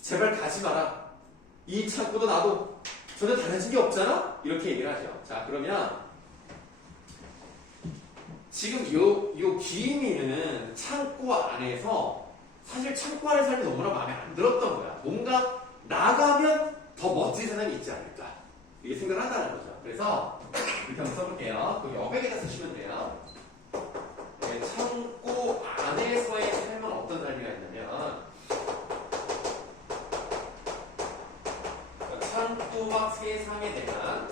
제발 가지 마라. 이 창고도 나도 전혀 달라진 게 없잖아? 이렇게 얘기를 하죠. 자, 그러면 지금 요 기임이는 창고 안에서 사실 창고 안에 삶이 너무나 마음에 안 들었던 거야. 뭔가 나가면 더 멋진 세상이 있지 않을까. 이게 생각을 한다는 거죠. 그래서 이렇게 한번 써볼게요. 그 여백에다 쓰시면 돼요. 네, 창고 안에서의 삶은 어떤 삶이가 있냐면 창고 밖 세상에 대한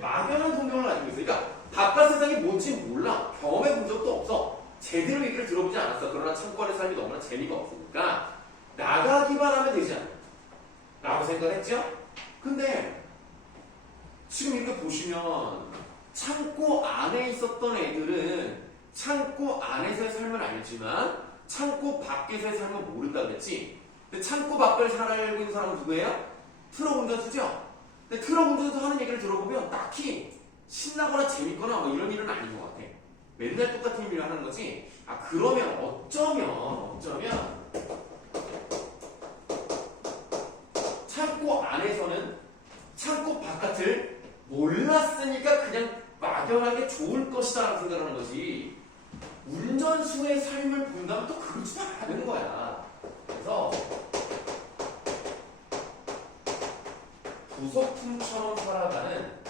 막연한 성경을 가지고 있어요. 그러니까 바깥 세상이 뭔지 몰라. 경험해 본 적도 없어. 창고 안의 삶이 너무나 재미가 없으니까 나가기만 하면 되지 않나 라고 생각했죠? 근데 지금 이렇게 보시면 창고 안에 있었던 애들은 창고 안에서의 삶을 알지만 창고 밖에서의 삶은 모른다 그랬지. 근데 창고 밖을 살고 있는 사람은 누구예요? 트럭 운전수죠? 근데 트럭 운전수 하는 얘기를 들어보면 딱히 신나거나 재밌거나 뭐 이런 일은 아닌 것 같아. 맨날 똑같은 일을 하는 거지. 아, 그러면 어쩌면 창고 안에서는 창고 바깥을 몰랐으니까 그냥 막연하게 좋을 것이다 라고 생각하는 거지. 운전수의 삶을 본다면 또 그렇지도 않은 거야. 그래서 부속품처럼 살아가는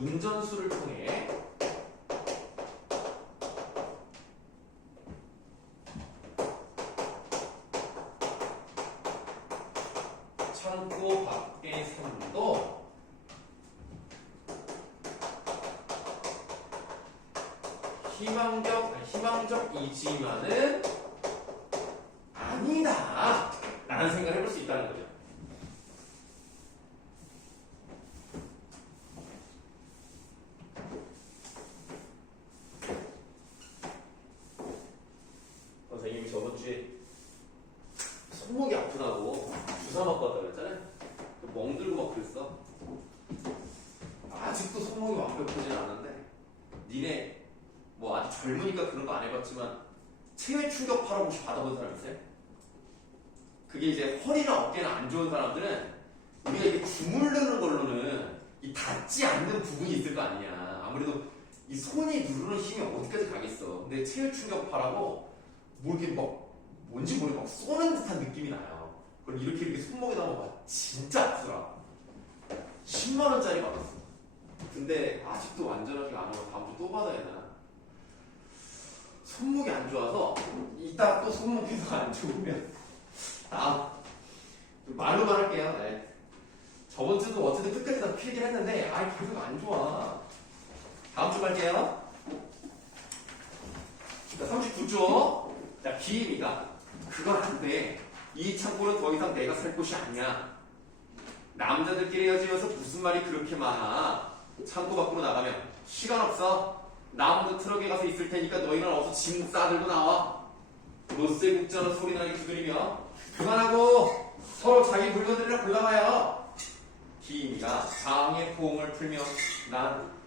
운전수를 통해 창고 밖의 삶도 희망적이지만은 아니다 라는 생각을 해볼 수 있다는 거죠. 선생님이 저번 주에 손목이 아프다고 주사 맞고 왔다 그랬잖아요. 멍들고 막 그랬어. 아직도 손목이 완벽하진 않은데 니네 뭐 아직 젊으니까 그런 거 안 해봤지만 체외 충격파라고 혹시 받아본 사람 있어요? 그게 이제 허리나 어깨나 안 좋은 사람들은 우리가 이렇게 주물르는 걸로는 이 닿지 않는 부분이 있을 거 아니냐. 아무래도 이 손이 누르는 힘이 어디까지 가겠어. 근데 체외 충격파라고 뭐 이렇게 막 뭔지 모르게 막 쏘는 듯한 느낌이 나요. 그럼 이렇게 손목에다 봐. 진짜 아프더라. 10만 원짜리 받았어. 근데 아직도 완전하게 안 하고 다음 주 또 받아야 되나? 손목이 안 좋아서 이따 또 손목이 더 안 좋으면 말로만 할게요. 네. 저번 주도 어쨌든 끝까지 다 필긴 했는데 계속 안 좋아. 다음 주 갈게요. 자, 39조. 자, 기임이가 그건 안 돼. 이 창고는 더 이상 내가 살 곳이 아니야. 남자들끼리 헤어지면서 무슨 말이 그렇게 많아. 창고 밖으로 나가면 시간 없어. 나 먼저 트럭에 가서 있을 테니까 너희는 어서 짐 싸들고 나와. 로스의 국자는 소리나게 두드리며 그만하고 서로 자기 물건들이랑 골라봐요. 기임이가 장의 포옹을 풀며 난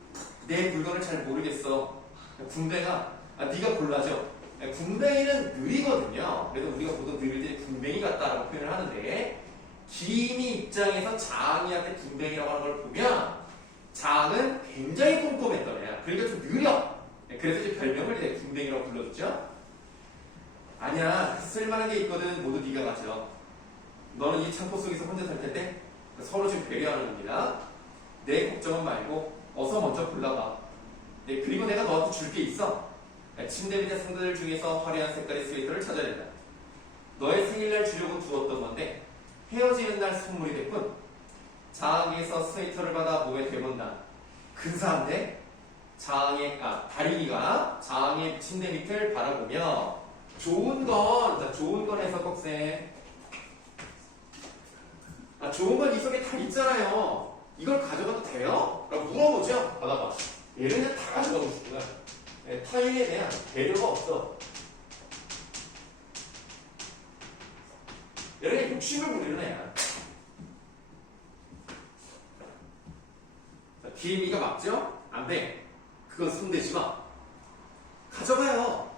내 물건을 잘 모르겠어. 군뱅아, 네가 골라줘. 군뱅이는 느리거든요. 그래서 우리가 보통 느릴 때 군뱅이 같다라고 표현을 하는데 기임이 입장에서 장이한테 군뱅이라고 하는 걸 보면 장은 굉장히 꼼꼼했던 애야. 그러니까 좀 느려. 그래서 이제 별명을 이제 군뱅이라고 불러줬죠. 아니야, 쓸만한 게 있거든. 모두 네가 가져. 너는 이 창고 속에서 혼자 살 텐데 서로 지금 배려하는 겁니다. 내 걱정은 말고 어서 먼저 골라봐. 네, 그리고 내가 너한테 줄 게 있어. 침대 밑에 상자들 중에서 화려한 색깔의 스웨터를 찾아야 된다. 너의 생일날 주려고 두었던 건데 헤어지는 날 선물이 됐군. 장에서 스웨터를 받아 몸에 대본다. 근사한데? 다리미가 장의 침대 밑을 바라보며 좋은 건 해석곡세. 좋은 건 이 속에 다 있잖아요. 이걸 가져가도 돼요? 라고 물어보죠. 받아봐. 얘를 그냥 다 가져가고 싶은 거야. 타인에 대한 배려가 없어. 얘를 그냥 욕심을 부리는 애야. 자, 기미가 맞죠? 안 돼. 그건 손대지 마. 가져가요.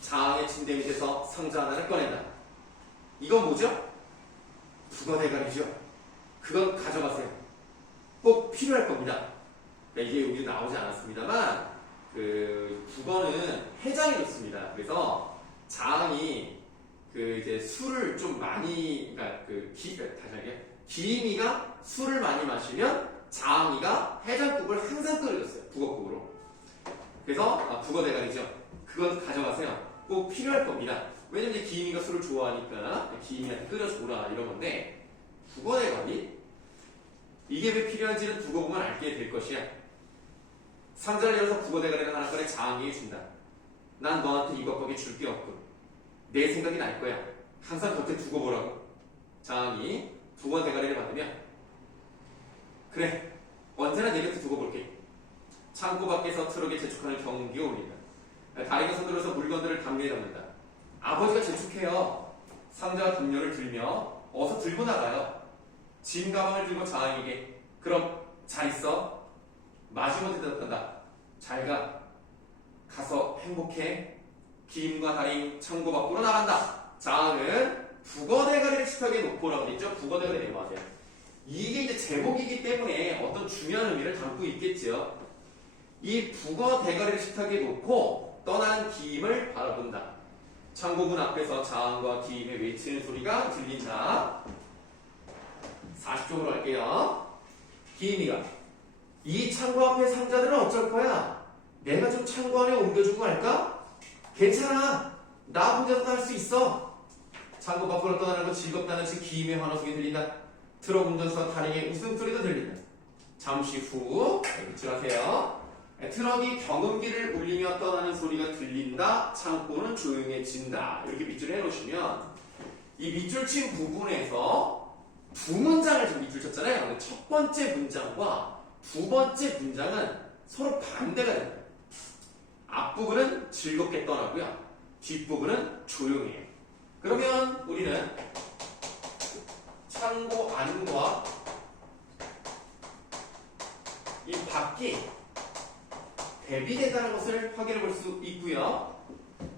장의 침대 밑에서 상자 하나를 꺼낸다. 이건 뭐죠? 북어대가리죠. 그건 가져가세요. 꼭 필요할 겁니다. 이게 여기 나오지 않았습니다만 북어는 해장이 좋습니다. 그래서 장이 이제 술을 좀 많이 기임이가 술을 많이 마시면 장이가 해장국을 항상 끓여줬어요. 북어국으로. 그래서 북어대가리죠. 그건 가져가세요. 꼭 필요할 겁니다. 왜냐면 이제 기임이가 술을 좋아하니까 기임이한테 끓여주라 이런 건데 북어대가리? 이게 왜 필요한지는 두고 보면 알게 될 것이야. 상자를 열어서 북어 대가리를 하나 꺼내 장에게 준다. 난 너한테 이것밖에 줄 게 없고 내 생각이 날 거야. 항상 곁에 두고 보라고. 장이 북어 대가리를 받으면 그래 언제나 내 곁에 두고 볼게. 창고 밖에서 트럭에 재촉하는 경운기가 울린다. 다리가 서들어서 물건들을 담요에 담는다. 아버지가 재촉해요. 상자와 담요를 들며 어서 들고 나가요. 짐 가방을 들고 장에게 그럼 잘 있어. 마지못해 대답한다. 잘 가. 가서 행복해. 김과 달인 창고 밖으로 나간다. 장은 북어 대가리를 식탁에 놓고라고 했죠. 북어 대가리 내려가세요. 이게 이제 제목이기 때문에 어떤 중요한 의미를 담고 있겠죠. 이 북어 대가리를 식탁에 놓고 떠나는 김을 바라본다. 창고문 앞에서 장과 김의 외치는 소리가 들린다. 40쪽으로 갈게요. 김이가 이 창고 앞에 상자들은 어쩔 거야? 내가 좀 창고 안에 옮겨주고 갈까? 괜찮아. 나 혼자서 할 수 있어. 창고 밖으로 떠나는 건 즐겁다는 지 김의 환호 소리 들린다. 트럭 운전사 달인의 웃음소리도 들린다. 잠시 후 밑줄하세요. 트럭이 경운기를 울리며 떠나는 소리가 들린다. 창고는 조용해진다. 이렇게 밑줄 해놓으시면 이 밑줄 친 부분에서 두 문장을 지금 밑줄 쳤잖아요. 근데 첫 번째 문장과 두 번째 문장은 서로 반대가 됩니다. 앞부분은 즐겁게 떠나고요. 뒷부분은 조용해요. 그러면 우리는 창고 안과 이 밖이 대비된다는 것을 확인해 볼 수 있고요.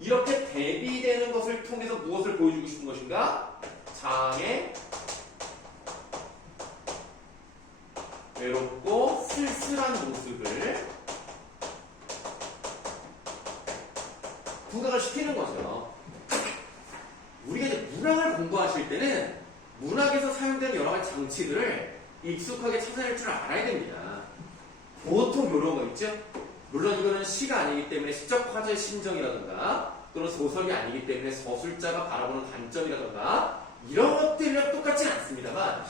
이렇게 대비되는 것을 통해서 무엇을 보여주고 싶은 것인가? 장의 외롭고 쓸쓸한 모습을 부각을 시키는 거죠. 우리가 이제 문학을 공부하실 때는 문학에서 사용되는 여러 가지 장치들을 익숙하게 찾아낼 줄 알아야 됩니다. 보통 이런 거 있죠? 물론 이거는 시가 아니기 때문에 시적 화제의 심정이라든가 또는 소설이 아니기 때문에 서술자가 바라보는 관점이라든가 이런 것들이랑 똑같지는 않습니다만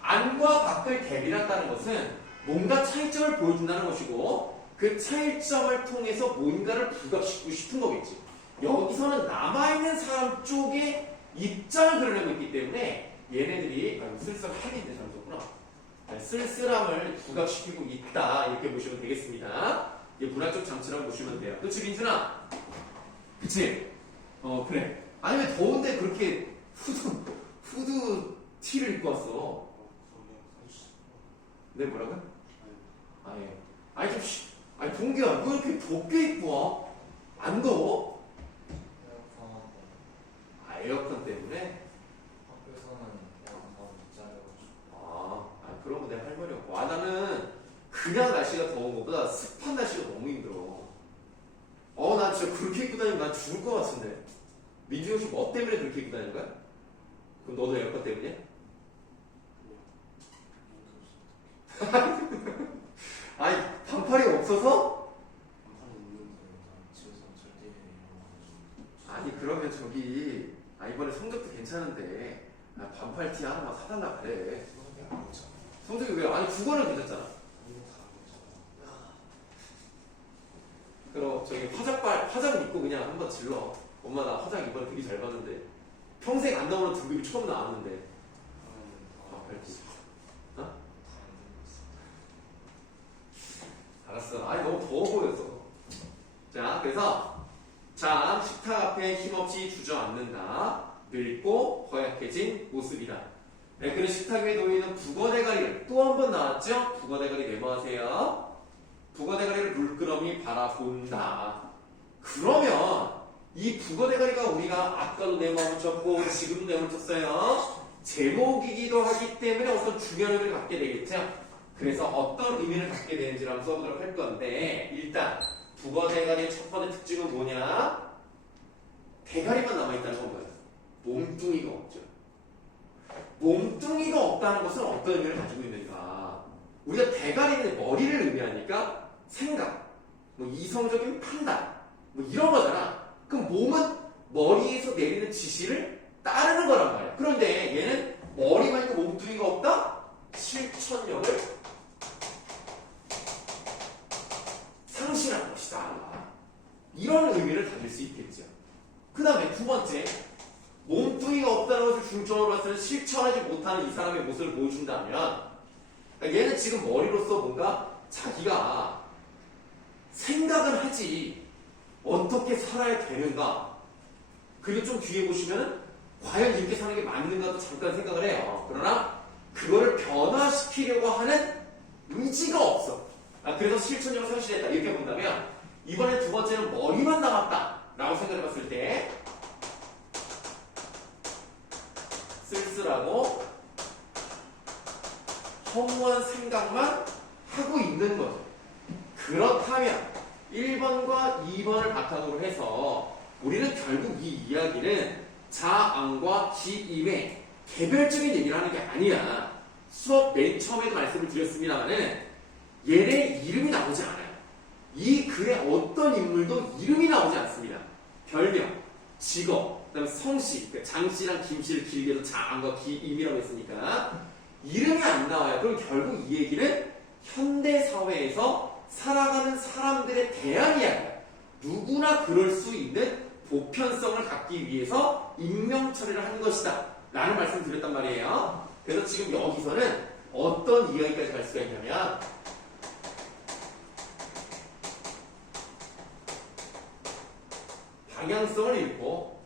안과 밖을 대비한다는 것은 뭔가 차이점을 보여준다는 것이고 그 차이점을 통해서 뭔가를 부각시키고 싶은 거겠지. 여기서는 남아있는 사람 쪽에 입장을 그려내고 있기 때문에 얘네들이 쓸쓸하긴데 잘못했구나. 쓸쓸함을 부각시키고 있다 이렇게 보시면 되겠습니다. 이게 문화적 장치라고 보시면 돼요. 그치 민준아? 그치? 그래. 아니 왜 더운데 그렇게 후드 티를 입고 왔어? 네 뭐라고요? 아니 좀 아니 동기야 왜 이렇게 덥게 입고 와? 안 더워? 에어컨 때문에? 학교에서는 에어컨 못 자려가지고. 그런 거 내 할 말이 없고. 나는 그냥 날씨가 더운 것보다 습한 날씨가 너무 힘들어. 나 진짜 그렇게 입고 다니면 난 죽을 것 같은데. 민주 혹시 뭐 때문에 그렇게 입고 다니는 거야? 그럼 너도 에어컨 때문이야? 아니 반팔이 없어서? 반팔 있는데 집에서 절대 일어나가지고. 아니 그러면 저기 이번에 성적도 괜찮은데 반팔 티 하나만 사달라 그래. 그거밖에 안 먹잖아. 성적이 왜? 아니 국어는 괜찮잖아. 이거 다 먹잖아. 그럼 저기 화장 입고 그냥 한번 질러. 엄마 나 화장 이번에 되게 잘 봤는데 평생 안 나오는 등급이 처음 나왔는데. 그렇지. 알았어. 너무 더워 보여서. 자, 그래서 자, 식탁 앞에 힘없이 주저앉는다. 늙고 허약해진 모습이다. 네, 그는 식탁 위에 놓이는 북어 대가리를 또 한 번 나왔죠? 북어 대가리 메모하세요. 북어 대가리를 물끄러미 바라본다. 그러면 이 북어 대가리가 우리가 아까도 메모쳤고 지금도 메모쳤어요. 제목이기도 하기 때문에 어떤 중요한 의미를 갖게 되겠죠? 그래서 어떤 의미를 갖게 되는지를 한번 써보도록 할 건데 일단 북어 대가리의 첫 번째 특징은 뭐냐? 대가리만 남아있다는 건 뭐예요? 몸뚱이가 없죠. 몸뚱이가 없다는 것은 어떤 의미를 가지고 있는가? 우리가 대가리는 머리를 의미하니까 생각, 이성적인 판단, 이런 거잖아. 그럼 몸은 머리에서 내리는 지시를 따르는 거란 말이야. 그런데 얘는 머리만 있고 몸뚱이가 없다? 실천력을 이런 의미를 가질 수 있겠죠. 그 다음에 두 번째, 몸뚱이가 없다는 것을 중점으로 봤을 때 실천하지 못하는 이 사람의 모습을 보여준다면, 그러니까 얘는 지금 머리로서 뭔가 자기가 생각을 하지 어떻게 살아야 되는가, 그리고 좀 뒤에 보시면은 과연 이렇게 사는 게 맞는가도 잠깐 생각을 해요. 그러나 그거를 변화시키려고 하는 의지가 없어. 그래서 실천적으로 성실했다 이렇게 본다면, 이번에 두 번째는 머리만 남았다 라고 생각해 봤을 때 쓸쓸하고 허무한 생각만 하고 있는 거죠. 그렇다면 1번과 2번을 바탕으로 해서 우리는 결국 이 이야기는 자앙과 지임의 개별적인 얘기를 하는 게 아니야. 수업 맨 처음에도 말씀을 드렸습니다만은 얘네 이름이 나오지 않아요. 이 글의 어떤 인물도 이름이 나오지 않습니다. 별명, 직업, 그다음에 성씨, 그러니까 장씨랑 김씨를 길게도 자앙과 기임이라고 했으니까 이름이 안 나와요. 그럼 결국 이 얘기는 현대 사회에서 살아가는 사람들에 대한 이야기야. 누구나 그럴 수 있는 보편성을 갖기 위해서 인명 처리를 하는 것이다 라는 말씀을 드렸단 말이에요. 그래서 지금 여기서는 어떤 이야기까지 갈 수가 있냐면, 방향성을 잃고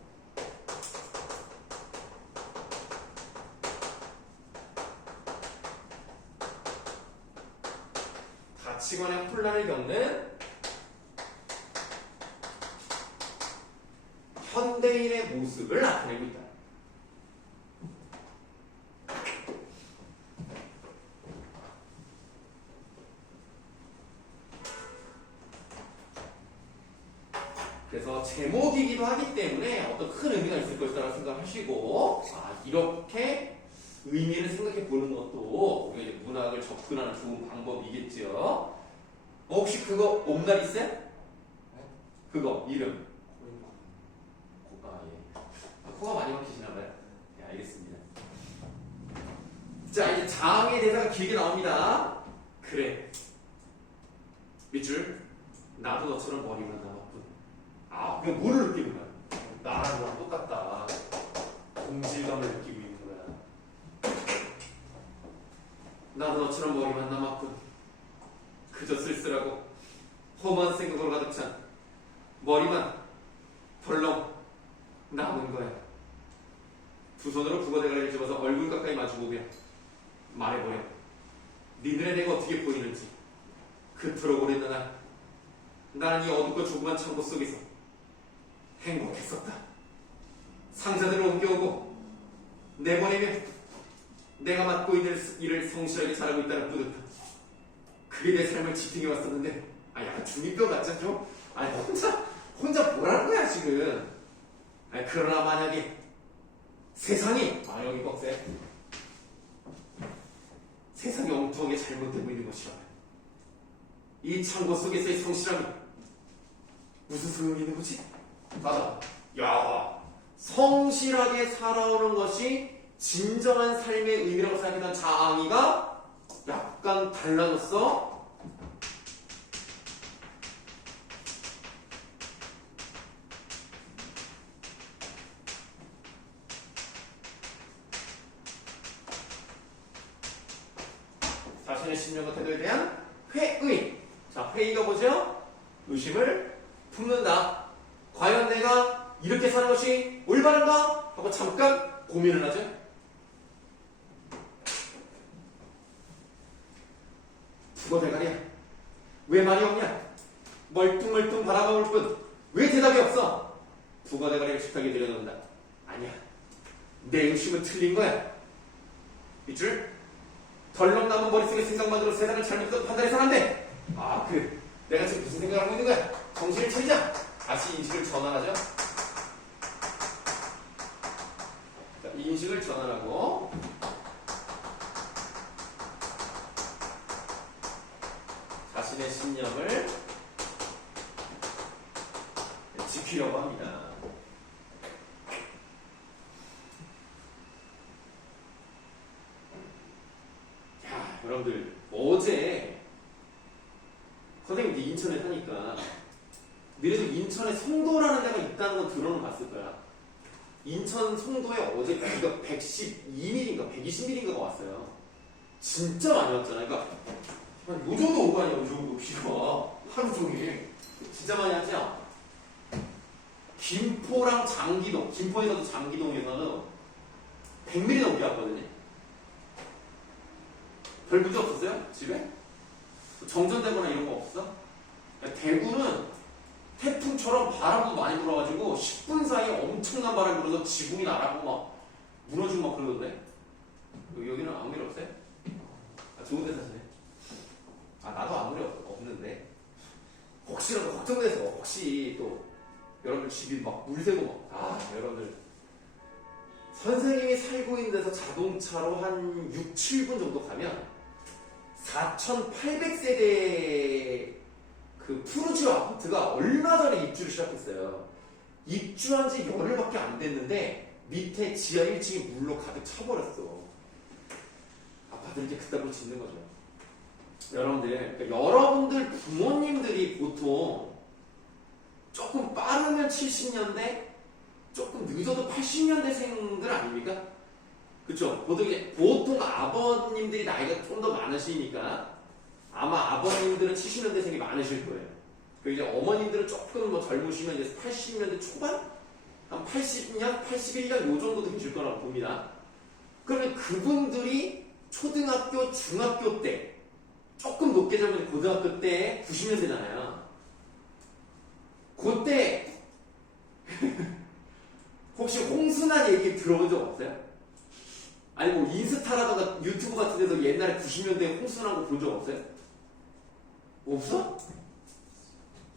가치관의 혼란을 겪는 현대인의 모습을 나타내고 있다. 그래서 제목이기도 하기 때문에 어떤 큰 의미가 있을 것이라고 생각하시고, 이렇게 의미를 생각해 보는 것도 우리가 이제 문학을 접근하는 좋은 방법이겠죠. 혹시 그거 옴날 있어요? 그거 이름. 코가 많이 막히시나 봐요. 네, 알겠습니다. 자, 이제 자항의 대사가 길게 나옵니다. 그래, 밑줄. 나도 너처럼 머리만 남았군. 그냥 뭐를 느끼는 거야? 나랑 너랑 똑같다. 동질감을 느끼고 있는 거야. 나도 너처럼 머리만 남았군. 그저 쓸쓸하고 험한 생각으로 가득 찬 머리만 덜렁 남은 거야. 두 손으로 북어대가리를 집어서 얼굴 가까이 마주보며 말해보렴. 니들의 내가 어떻게 보이는지. 그토록 오랜 날 나는 이 어둡고 조그만 창고 속에서 행복했었다. 상자들을 옮겨오고 내보내며 내가 맡고 있는 일을 성실하게 잘하고 있다는 뿌듯함. 그게 내 삶을 지탱해 왔었는데, 약간 중이병 같지 좀? 혼자 뭐라는 거야 지금. 그러나 만약에 세상이, 여기 꺽쇠, 세상이 엉뚱하게 잘못되고 있는 것이라면 이 창고 속에서의 성실함이 무슨 소용이 있는 거지? 맞아. 야, 성실하게 살아오는 것이 진정한 삶의 의미라고 생각했던 자앙이가 약간 달라졌어. 자신의 신념과 태도에 대한 회의. 자, 회의가 뭐죠? 의심을 품는다. 과연 내가 이렇게 사는 것이 올바른가? 하고 잠깐 고민을 하죠. 북어대가리야, 왜 말이 없냐? 멀뚱멀뚱 바라볼 뿐 왜 대답이 없어? 북어대가리를 식탁에 들여놓는다. 아니야, 내 의심은 틀린 거야. 밑줄. 덜렁 남은 머릿속의 생각만으로 세상을 잘못해서 판단해서는 안 돼. 내가 지금 무슨 생각을 하고 있는 거야? 정신을 차리자. 다시 인식을 전환하죠. 자, 이 인식을 전환하고 자신의 신념을 지키려고 합니다. 여러분들, 어제 선생님이 인천에 사니까 미래도 인천에 송도라는 데가 있다는 건 들어는 봤을 거야. 인천 송도에 어제 비가 112mm인가 120mm인가가 왔어요. 진짜 많이 왔잖아. 그러니까 한 요 정도 온 거 아니야, 요 정도 비가. 하루 종일. 진짜 많이 왔죠? 김포랑 장기동, 김포에서도 장기동에서는 100mm 넘게 왔거든요. 별 문제 없었어요? 집에? 정전되거나 이런 거 없어? 그러니까 대구는 태풍처럼 바람도 많이 불어가지고 10분 사이에 엄청난 바람이 불어서 지붕이 날아가고 막 무너지고 막 그러던데? 여기는 아무 일 없어요? 아, 좋은 데 사시네. 아, 나도 아무 일 없는데. 혹시라도 걱정돼서 혹시 또 여러분들 집이 막 물새고 막, 여러분들 선생님이 살고 있는 데서 자동차로 한 6, 7분 정도 가면 4,800세대 그 푸르지오 아파트가 얼마 전에 입주를 시작했어요. 입주한 지 열흘밖에 안 됐는데 밑에 지하 1층이 물로 가득 차버렸어. 아파트를 이렇게 그따구로 짓는 거죠. 여러분들, 그러니까 여러분들 부모님들이 보통 조금 빠르면 70년대, 조금 늦어도 80년대생들 아닙니까? 그쵸? 보통 아버님들이 나이가 좀 더 많으시니까 아마 아버님들은 70년대생이 많으실 거예요. 이제 어머님들은 조금 뭐 젊으시면 이제 80년대 초반? 한 80년, 81년 요 정도 되실 거라고 봅니다. 그러면 그분들이 초등학교, 중학교 때, 조금 높게 잡으면 고등학교 때 90년대잖아요. 그때 혹시 홍순환 얘기 들어본 적 없어요? 아니 뭐 인스타라던가 유튜브 같은 데서 옛날에 90년대 홍순환 거 본 적 없어요? 없어?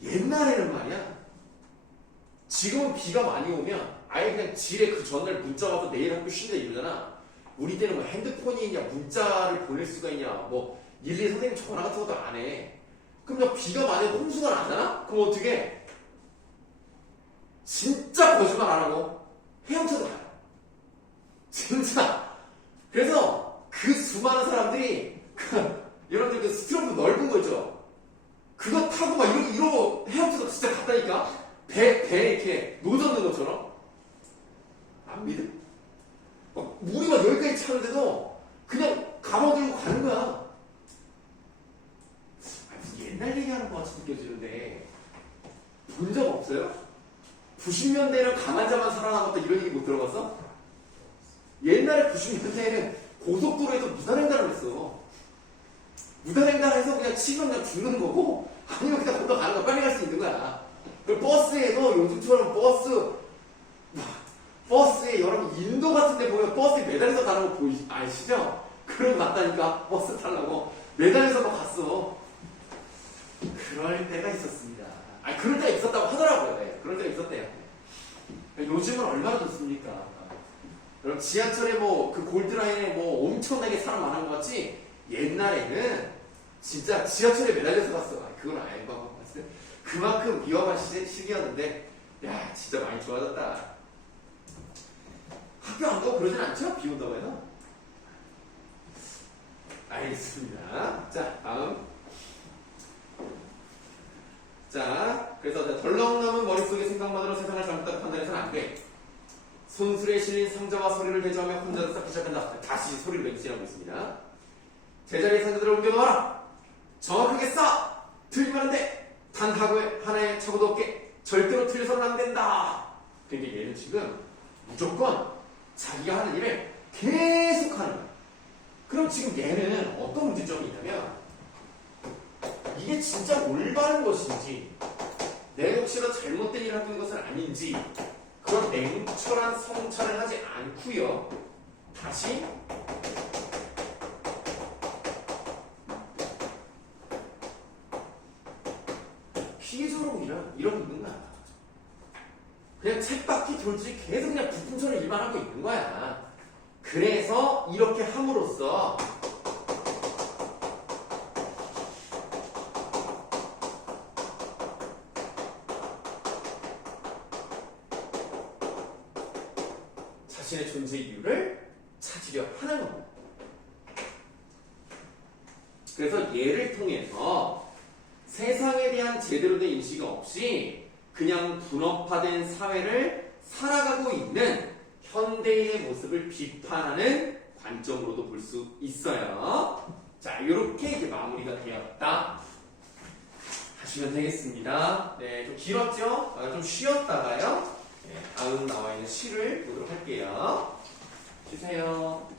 옛날에는 말이야. 지금은 비가 많이 오면 아예 그냥 지뢰 그 전날 문자 와서 내일 학교 쉰다 이러잖아. 우리 때는 뭐 핸드폰이 있냐, 문자를 보낼 수가 있냐, 뭐 일일이 선생님 전화 같은 것도 안 해. 그럼 나 비가 많이 오면 홍수가 나잖아? 그럼 어떻게 해? 진짜 거짓말 안 하고 헤엄쳐서 가요. 진짜. 그래서 그 수많은 사람들이 여러분들 그 스트로크 넓은 거 있죠? 그거 타고 막 이러고 헤엄쳐서 진짜 갔다니까? 배 이렇게 노젓는 것처럼. 안 믿어? 막 물이 막 여기까지 차는데도 그냥 가방 들고 가는 거야. 무슨 옛날 얘기하는 것 같이 느껴지는데 본 적 없어요? 90년대에는 강한 자만 살아남았다 이런 얘기 못 들어봤어? 옛날에 90년대에는 고속도로에서 무단횡단을 했어. 무단횡단해서 그냥 치면 그냥 죽는 거고 아니면 그냥 건너 가는 거야. 빨리 갈 수 있는 거야. 그리고 버스에도 요즘처럼 버스에 여러분 인도 같은 데 보면 버스에 매달려서 가는 거 아시죠? 그런 거 같다니까. 버스 타려고 매달려서 갔어. 그럴 때가 있었습니다. 아니 그럴 때가 있었다고 하더라고요. 네. 그럴 때가 있었대요. 요즘은 얼마나 좋습니까? 여러분 지하철에 뭐 그 골드라인에 뭐 엄청나게 사람 많은 것 같지? 옛날에는 진짜 지하철에 매달려서 갔어. 그건 아닌 것 같고 봤을 때 그만큼 위험한 시기였는데 야 진짜 많이 좋아졌다. 학교 안 가고 그러진 않죠? 비 온다고 해서. 알겠습니다. 자 다음. 자 그래서 덜렁남은 머릿속에 생각만으로 세상을 잘못하고 판단해서는 안 돼. 손술에 실린 상자와 소리를 대조하며 혼자서 쌓기 시작한다. 다시 소리를 맹신하고 있습니다. 제자리에 상자들을 옮겨놓아라. 정확하게 쌓아. 틀리면 안 돼. 단 하나의 착오도 없게. 절대로 틀려서는 안 된다. 그러니까 얘는 지금 무조건 자기가 하는 일을 계속 하는 거야. 그럼 지금 얘는 어떤 문제점이 있냐면 이게 진짜 올바른 것인지 내가 혹시나 잘못된 일을 하고 있는 것은 아닌지 그런 냉철한 성찰을 하지 않고요. 다시 피해자로 이러고 있는 거야. 그냥 쳇바퀴 돌지 계속 그냥 부품처럼 일만 하고 있는 거야. 그래서 이렇게 함으로써 자신의 존재 이유를 찾으려 하는 겁니다. 그래서 얘를 통해서 세상에 대한 제대로 된 인식 없이 그냥 분업화된 사회를 살아가고 있는 현대인의 모습을 비판하는 관점으로도 볼 수 있어요. 자, 이렇게 이제 마무리가 되었다 하시면 되겠습니다. 네, 좀 길었죠? 좀 쉬었다가요. 네, 다음 나와 있는 시를 보도록 할게요. 쉬세요.